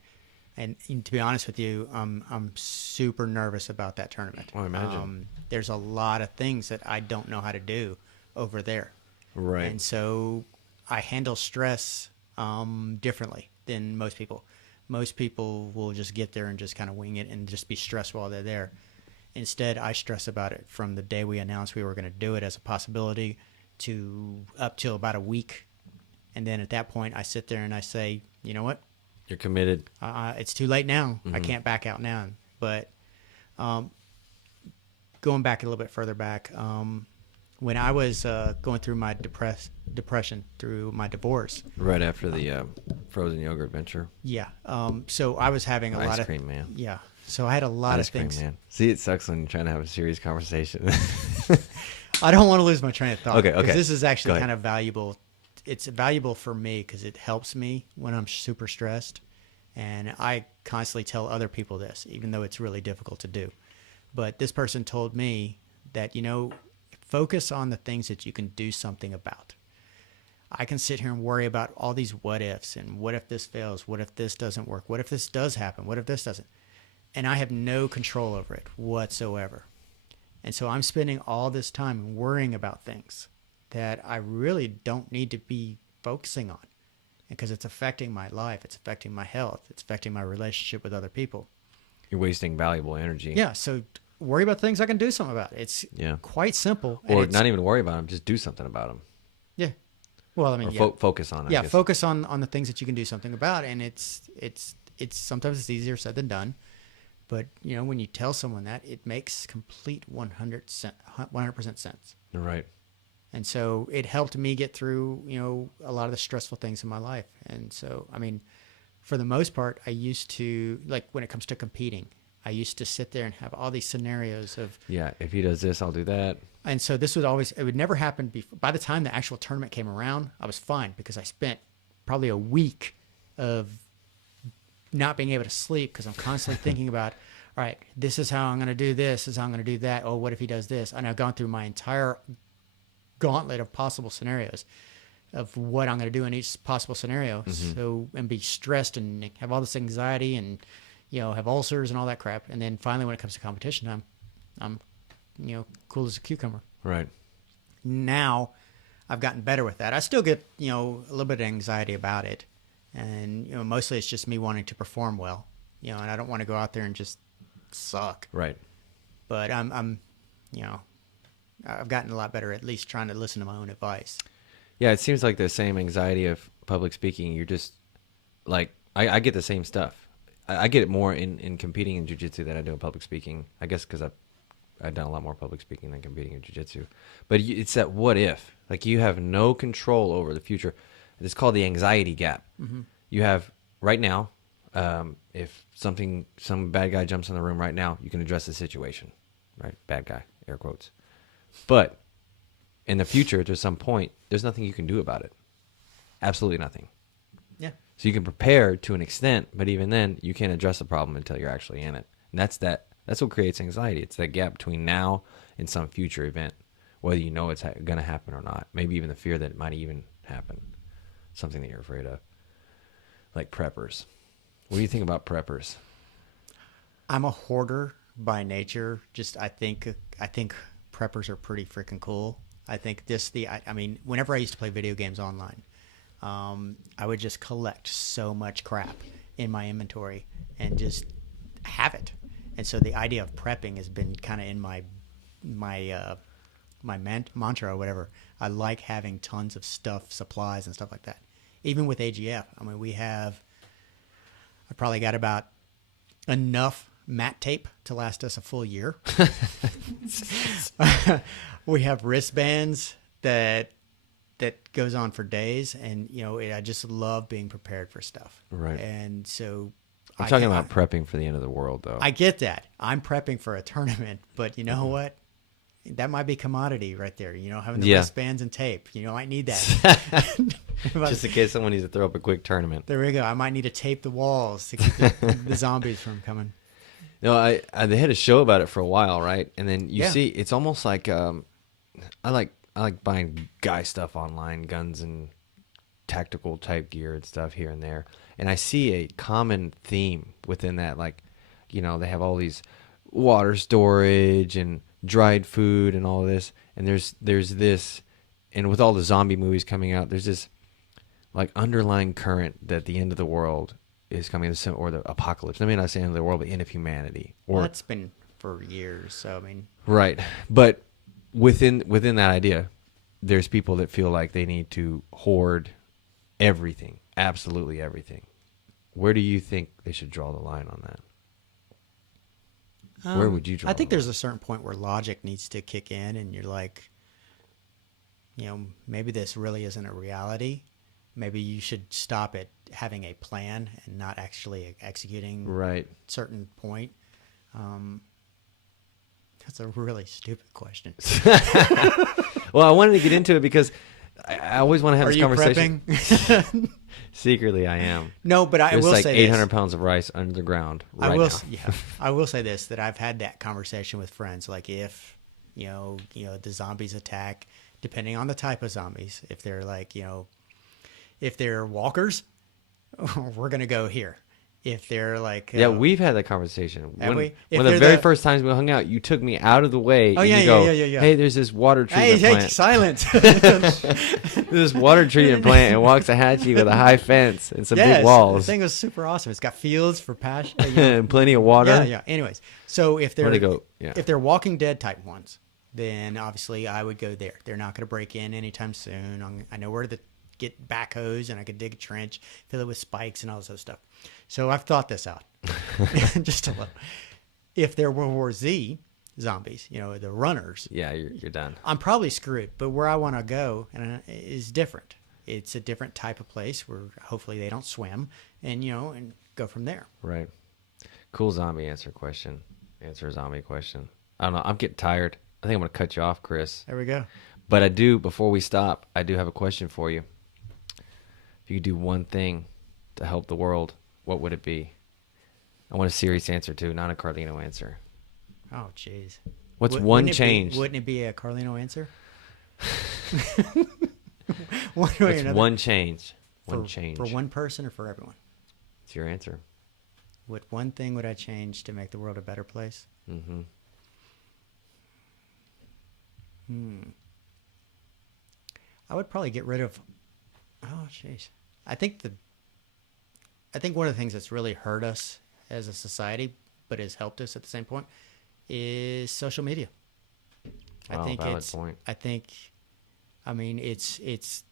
and to be honest with you, I'm super nervous about that tournament. Oh, I imagine. There's a lot of things that I don't know how to do over there. Right. And so I handle stress differently than most people. Most people will just get there and just kind of wing it and just be stressed while they're there. Instead, I stress about it from the day we announced we were going to do it as a possibility to up till about a week. And then at that point, I sit there and I say, you know what? You're committed. It's too late now. I can't back out now. But going back a little bit further back, when I was going through my depression through my divorce. Right after the frozen yogurt venture. Yeah. So I was having a lot of Ice cream man. Yeah. So I had a lot Ice of cream things. man. See, it sucks when you're trying to have a serious conversation. I don't want to lose my train of thought. Okay. 'Cause Okay. this is Go actually ahead. kind of valuable. It's valuable for me because it helps me when I'm super stressed. And I constantly tell other people this, even though it's really difficult to do. But this person told me that, focus on the things that you can do something about. I can sit here and worry about all these what ifs and what if this fails? What if this doesn't work? What if this does happen? What if this doesn't? And I have no control over it whatsoever. And so I'm spending all this time worrying about things that I really don't need to be focusing on, because it's affecting my life. It's affecting my health. It's affecting my relationship with other people. You're wasting valuable energy. Yeah. So worry about things I can do something about. It's quite simple. and Or it's- not even worry about them. Just do something about them. Yeah. Well, I mean, Or focus on it. I guess. focus on the things that you can do something about. And it's sometimes it's easier said than done. But, when you tell someone that, it makes complete 100% sense. Right. And so it helped me get through, a lot of the stressful things in my life. And so, I mean, for the most part, I used to, like when it comes to competing, I used to sit there and have all these scenarios of, Yeah. If he does this, I'll do that. and so this it would never happen before. By the time the actual tournament came around, I was fine because I spent probably a week of not being able to sleep because I'm constantly thinking about, all right, this is how I'm going to do this, is how I'm going to do that. Oh, what if he does this? And I've gone through my entire gauntlet of possible scenarios of what I'm going to do in each possible scenario. So, and be stressed and have all this anxiety and, have ulcers and all that crap. And then finally, when it comes to competition time, I'm, cool as a cucumber. Right. Now I've gotten better with that. I still get, a little bit of anxiety about it. And, mostly it's just me wanting to perform well, and I don't want to go out there and just suck. Right. But I'm, I've gotten a lot better at least trying to listen to my own advice. Yeah, it seems like the same anxiety of public speaking. You're just like, I get the same stuff. I get it more in competing in jiu-jitsu than I do in public speaking. I guess because I've done a lot more public speaking than competing in jiu-jitsu. But it's that what if. Like, you have no control over the future. It's called the anxiety gap. Mm-hmm. You have right now, if some bad guy jumps in the room right now, you can address the situation. Right? Bad guy, air quotes. But in the future, to some point, there's nothing you can do about it. Absolutely nothing. Yeah. So you can prepare to an extent, but even then, you can't address the problem until you're actually in it. And that's what creates anxiety. It's that gap between now and some future event, whether you know it's going to happen or not. Maybe even the fear that it might even happen. Something that you're afraid of. Like preppers. What do you think about preppers? I'm a hoarder by nature. Just I think preppers are pretty freaking cool. I think I mean, whenever I used to play video games online, I would just collect so much crap in my inventory and just have it. And so the idea of prepping has been kind of in my mantra or whatever. I like having tons of stuff, supplies and stuff like that. Even with AGF, I mean, I probably got about enough mat tape to last us a full year. We have wristbands that goes on for days, and I just love being prepared for stuff. Right. And so I'm talking about prepping for the end of the world, though. I get that. I'm prepping for a tournament, but you know what? That might be commodity right there. Having the wristbands and tape. I might need that. Just in case someone needs to throw up a quick tournament. There we go. I might need to tape the walls to keep the zombies from coming. No, they had a show about it for a while, right? And then you see, it's almost like I like buying guy stuff online, guns and tactical type gear and stuff here and there. And I see a common theme within that, like, they have all these water storage and dried food and all this. And there's this, and with all the zombie movies coming out, there's this like underlying current that the end of the world is coming, or the apocalypse. I mean, not say end of the world, but end of humanity. Or that's been for years. So I mean, right. But within that idea, there's people that feel like they need to hoard everything, absolutely everything. Where do you think they should draw the line on that? Where would you draw? I think there's a certain point where logic needs to kick in, and you're like, maybe this really isn't a reality. Maybe you should stop at having a plan and not actually executing right certain point. That's a really stupid question. Well, I wanted to get into it because I always want to have this conversation. Prepping? Secretly, I am. No, but I will like say 800 pounds of rice under the ground right now. Yeah, I will say this, that I've had that conversation with friends. Like if, the zombies attack, depending on the type of zombies, if they're like, if they're walkers, we're going to go here. If they're like... yeah, we've had that conversation. Have we? One of the very first times we hung out, you took me out of the way. Oh, and yeah, you go, yeah. Hey, there's this water treatment plant. Hey, silence. There's this water treatment plant in Waxahachie with a high fence and some big walls. The thing was super awesome. It's got fields for pasture. And plenty of water. Yeah. Anyways, so if they're if they're Walking Dead type ones, then obviously I would go there. They're not going to break in anytime soon. I know where to get backhoes, and I could dig a trench, fill it with spikes and all this other stuff. So I've thought this out just a little. If they're World War Z zombies, the runners. Yeah, you're done. I'm probably screwed, but where I want to go is different. It's a different type of place where hopefully they don't swim, and and go from there. Right. Cool zombie answer a zombie question. I don't know. I'm getting tired. I think I'm going to cut you off, Chris. There we go. But before we stop, I do have a question for you. If you could do one thing to help the world, what would it be? I want a serious answer too, not a Carlino answer. Oh, jeez. What's one change? Wouldn't it be a Carlino answer? What's one change? One change. For one person or for everyone? It's your answer. What one thing would I change to make the world a better place? Mm-hmm. I would probably get rid of... Oh, jeez. I think one of the things that's really hurt us as a society, but has helped us at the same point, is social media. Wow, valid point. I mean, it's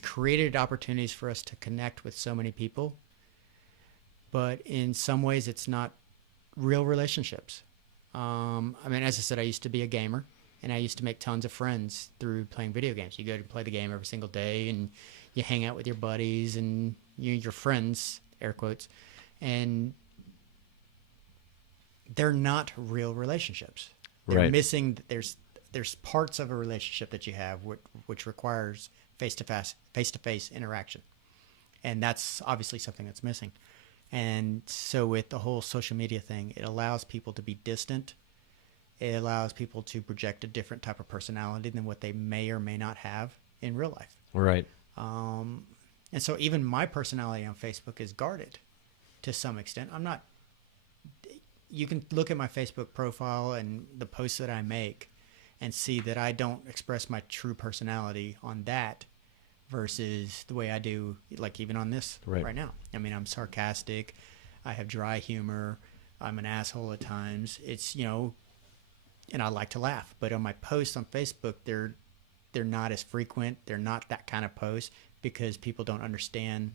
created opportunities for us to connect with so many people, but in some ways it's not real relationships. I mean, as I said, I used to be a gamer, and I used to make tons of friends through playing video games. You go to play the game every single day, and you hang out with your buddies and your friends, air quotes, and they're not real relationships. They're missing. There's parts of a relationship that you have which requires face-to-face interaction, and that's obviously something that's missing. And so with the whole social media thing, it allows people to be distant. It allows people to project a different type of personality than what they may or may not have in real life. Right. And so even my personality on Facebook is guarded to some extent. I'm not you can look at my Facebook profile and the posts that I make and see that I don't express my true personality on that versus the way I do, like even on this right now. I mean, I'm sarcastic. I have dry humor. I'm an asshole at times. It's, and I like to laugh. But on my posts on Facebook, they're not as frequent. They're not that kind of post because people don't understand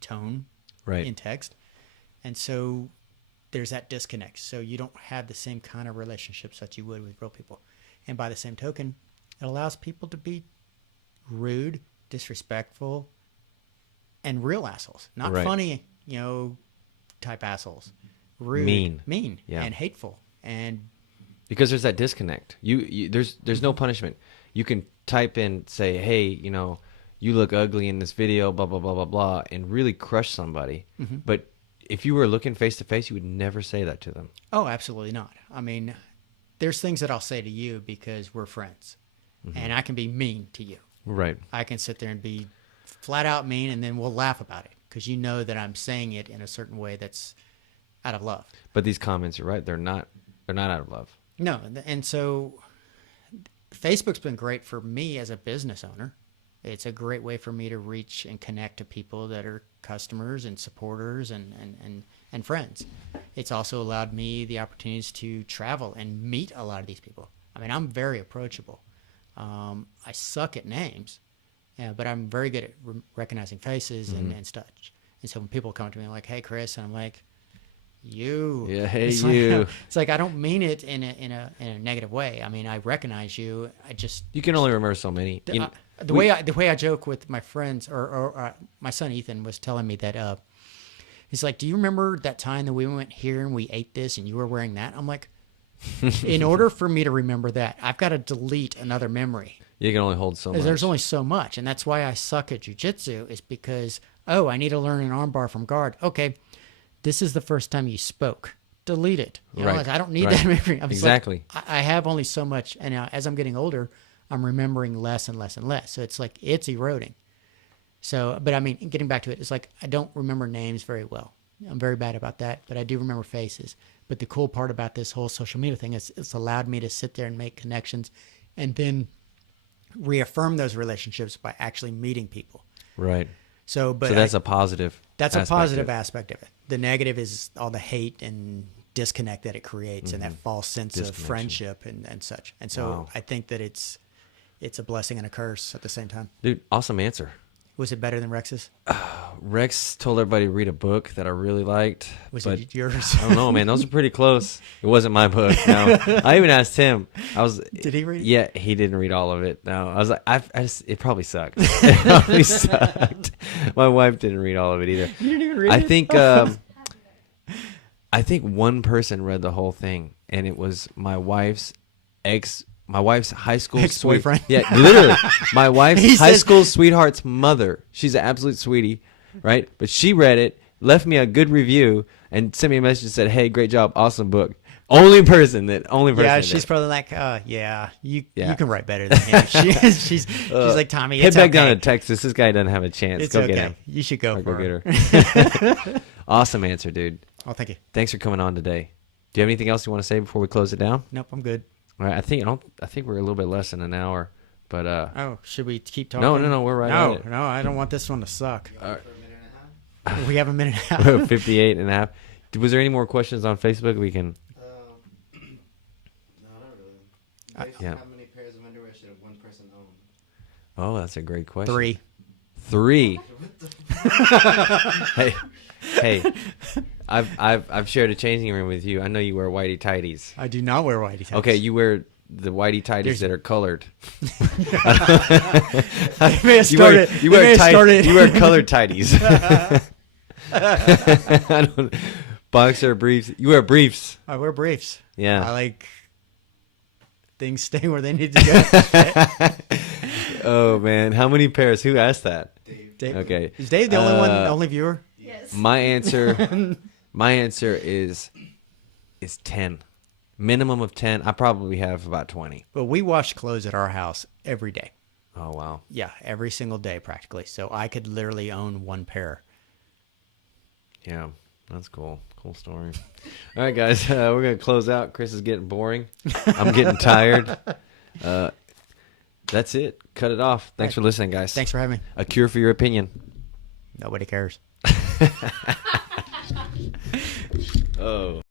tone in text. And so there's that disconnect. So you don't have the same kind of relationships that you would with real people. And by the same token, it allows people to be rude, disrespectful, and real assholes. Not funny, type assholes. Rude, mean, and hateful. And because there's that disconnect. There's no punishment. You can type in, say, hey, you look ugly in this video, blah, blah, blah, blah, blah, and really crush somebody. Mm-hmm. But if you were looking face to face, you would never say that to them. Oh, absolutely not. I mean, there's things that I'll say to you because we're friends. Mm-hmm. And I can be mean to you. Right. I can sit there and be flat out mean, and then we'll laugh about it because you know that I'm saying it in a certain way that's out of love. But these comments, you're right, they're not out of love. No, and so Facebook's been great for me as a business owner. It's a great way for me to reach and connect to people that are customers and supporters and friends. It's also allowed me the opportunities to travel and meet a lot of these people. I mean, I'm very approachable. I suck at names, but I'm very good at recognizing faces and such. And so when people come to me like, "Hey, Chris," and I'm like, "You," yeah, hey, it's you. It's like I don't mean it in a negative way. I mean, I recognize you. You can only remember so many. The way I joke with my friends, or my son Ethan was telling me that he's like, "Do you remember that time that we went here and we ate this and you were wearing that?" I'm like, in order for me to remember that, I've got to delete another memory. You can only hold so much. There's only so much, and that's why I suck at jiu-jitsu. Is because I need to learn an armbar from guard. Okay, this is the first time you spoke. Delete it. Like, I don't need that memory. I'm exactly. Like, I have only so much, and as I'm getting older, I'm remembering less and less and less. So it's like it's eroding. So, but I mean, getting back to it, it's like I don't remember names very well. I'm very bad about that, but I do remember faces. But the cool part about this whole social media thing is it's allowed me to sit there and make connections and then reaffirm those relationships by actually meeting people. Right. So that's a positive. That's a positive aspect of it. The negative is all the hate and disconnect that it creates and that false sense of friendship and such. And so I think that it's a blessing and a curse at the same time. Dude, awesome answer. Was it better than Rex's? Rex told everybody to read a book that I really liked. Was it yours? I don't know, man. Those are pretty close. It wasn't my book. No, I even asked him. Did he read it? Yeah, he didn't read all of it. No, I was like, it probably sucked. It probably sucked. My wife didn't read all of it either. You didn't even read it? I think one person read the whole thing, and it was my wife's high school ex-boyfriend. Yeah, literally. My wife's high school sweetheart's mother. She's an absolute sweetie, right? But she read it, left me a good review, and sent me a message that said, "Hey, great job, awesome book." Only person. Yeah, she's probably like, you can write better than him. She's like, Tommy, head back down to Texas. This guy doesn't have a chance. It's go get him. You should go for get her. Awesome answer, dude. Oh, thank you. Thanks for coming on today. Do you have anything else you want to say before we close it down? Nope, I'm good. All right, I think we're a little bit less than an hour, but should we keep talking? No, we're right at it. No, I don't want this one to suck. For a minute and a half? We have a minute and a half. 58 and a half. Was there any more questions on Facebook? We can. No, not really. Basically, how many pairs of underwear should one person own? Oh, that's a great question. 3. Hey, I've shared a changing room with you. I know you wear whitey tighties. I do not wear whitey tighties. Okay, you wear the whitey tighties that are colored. You wear colored tighties. Boxer briefs. You wear briefs. I wear briefs. Yeah. I like things stay where they need to go. Oh man, how many pairs? Who asked that? Dave. Okay. Is Dave the only one, only viewer? Yes. My answer is 10. Minimum of 10. I probably have about 20. But we wash clothes at our house every day. Oh wow. Yeah, every single day practically. So I could literally own one pair. Yeah. That's cool. Cool story. All right, guys, we're going to close out. Chris is getting boring. I'm getting tired. That's it. Cut it off. Thanks for listening, guys. Thanks for having me. A cure for your opinion. Nobody cares. Oh.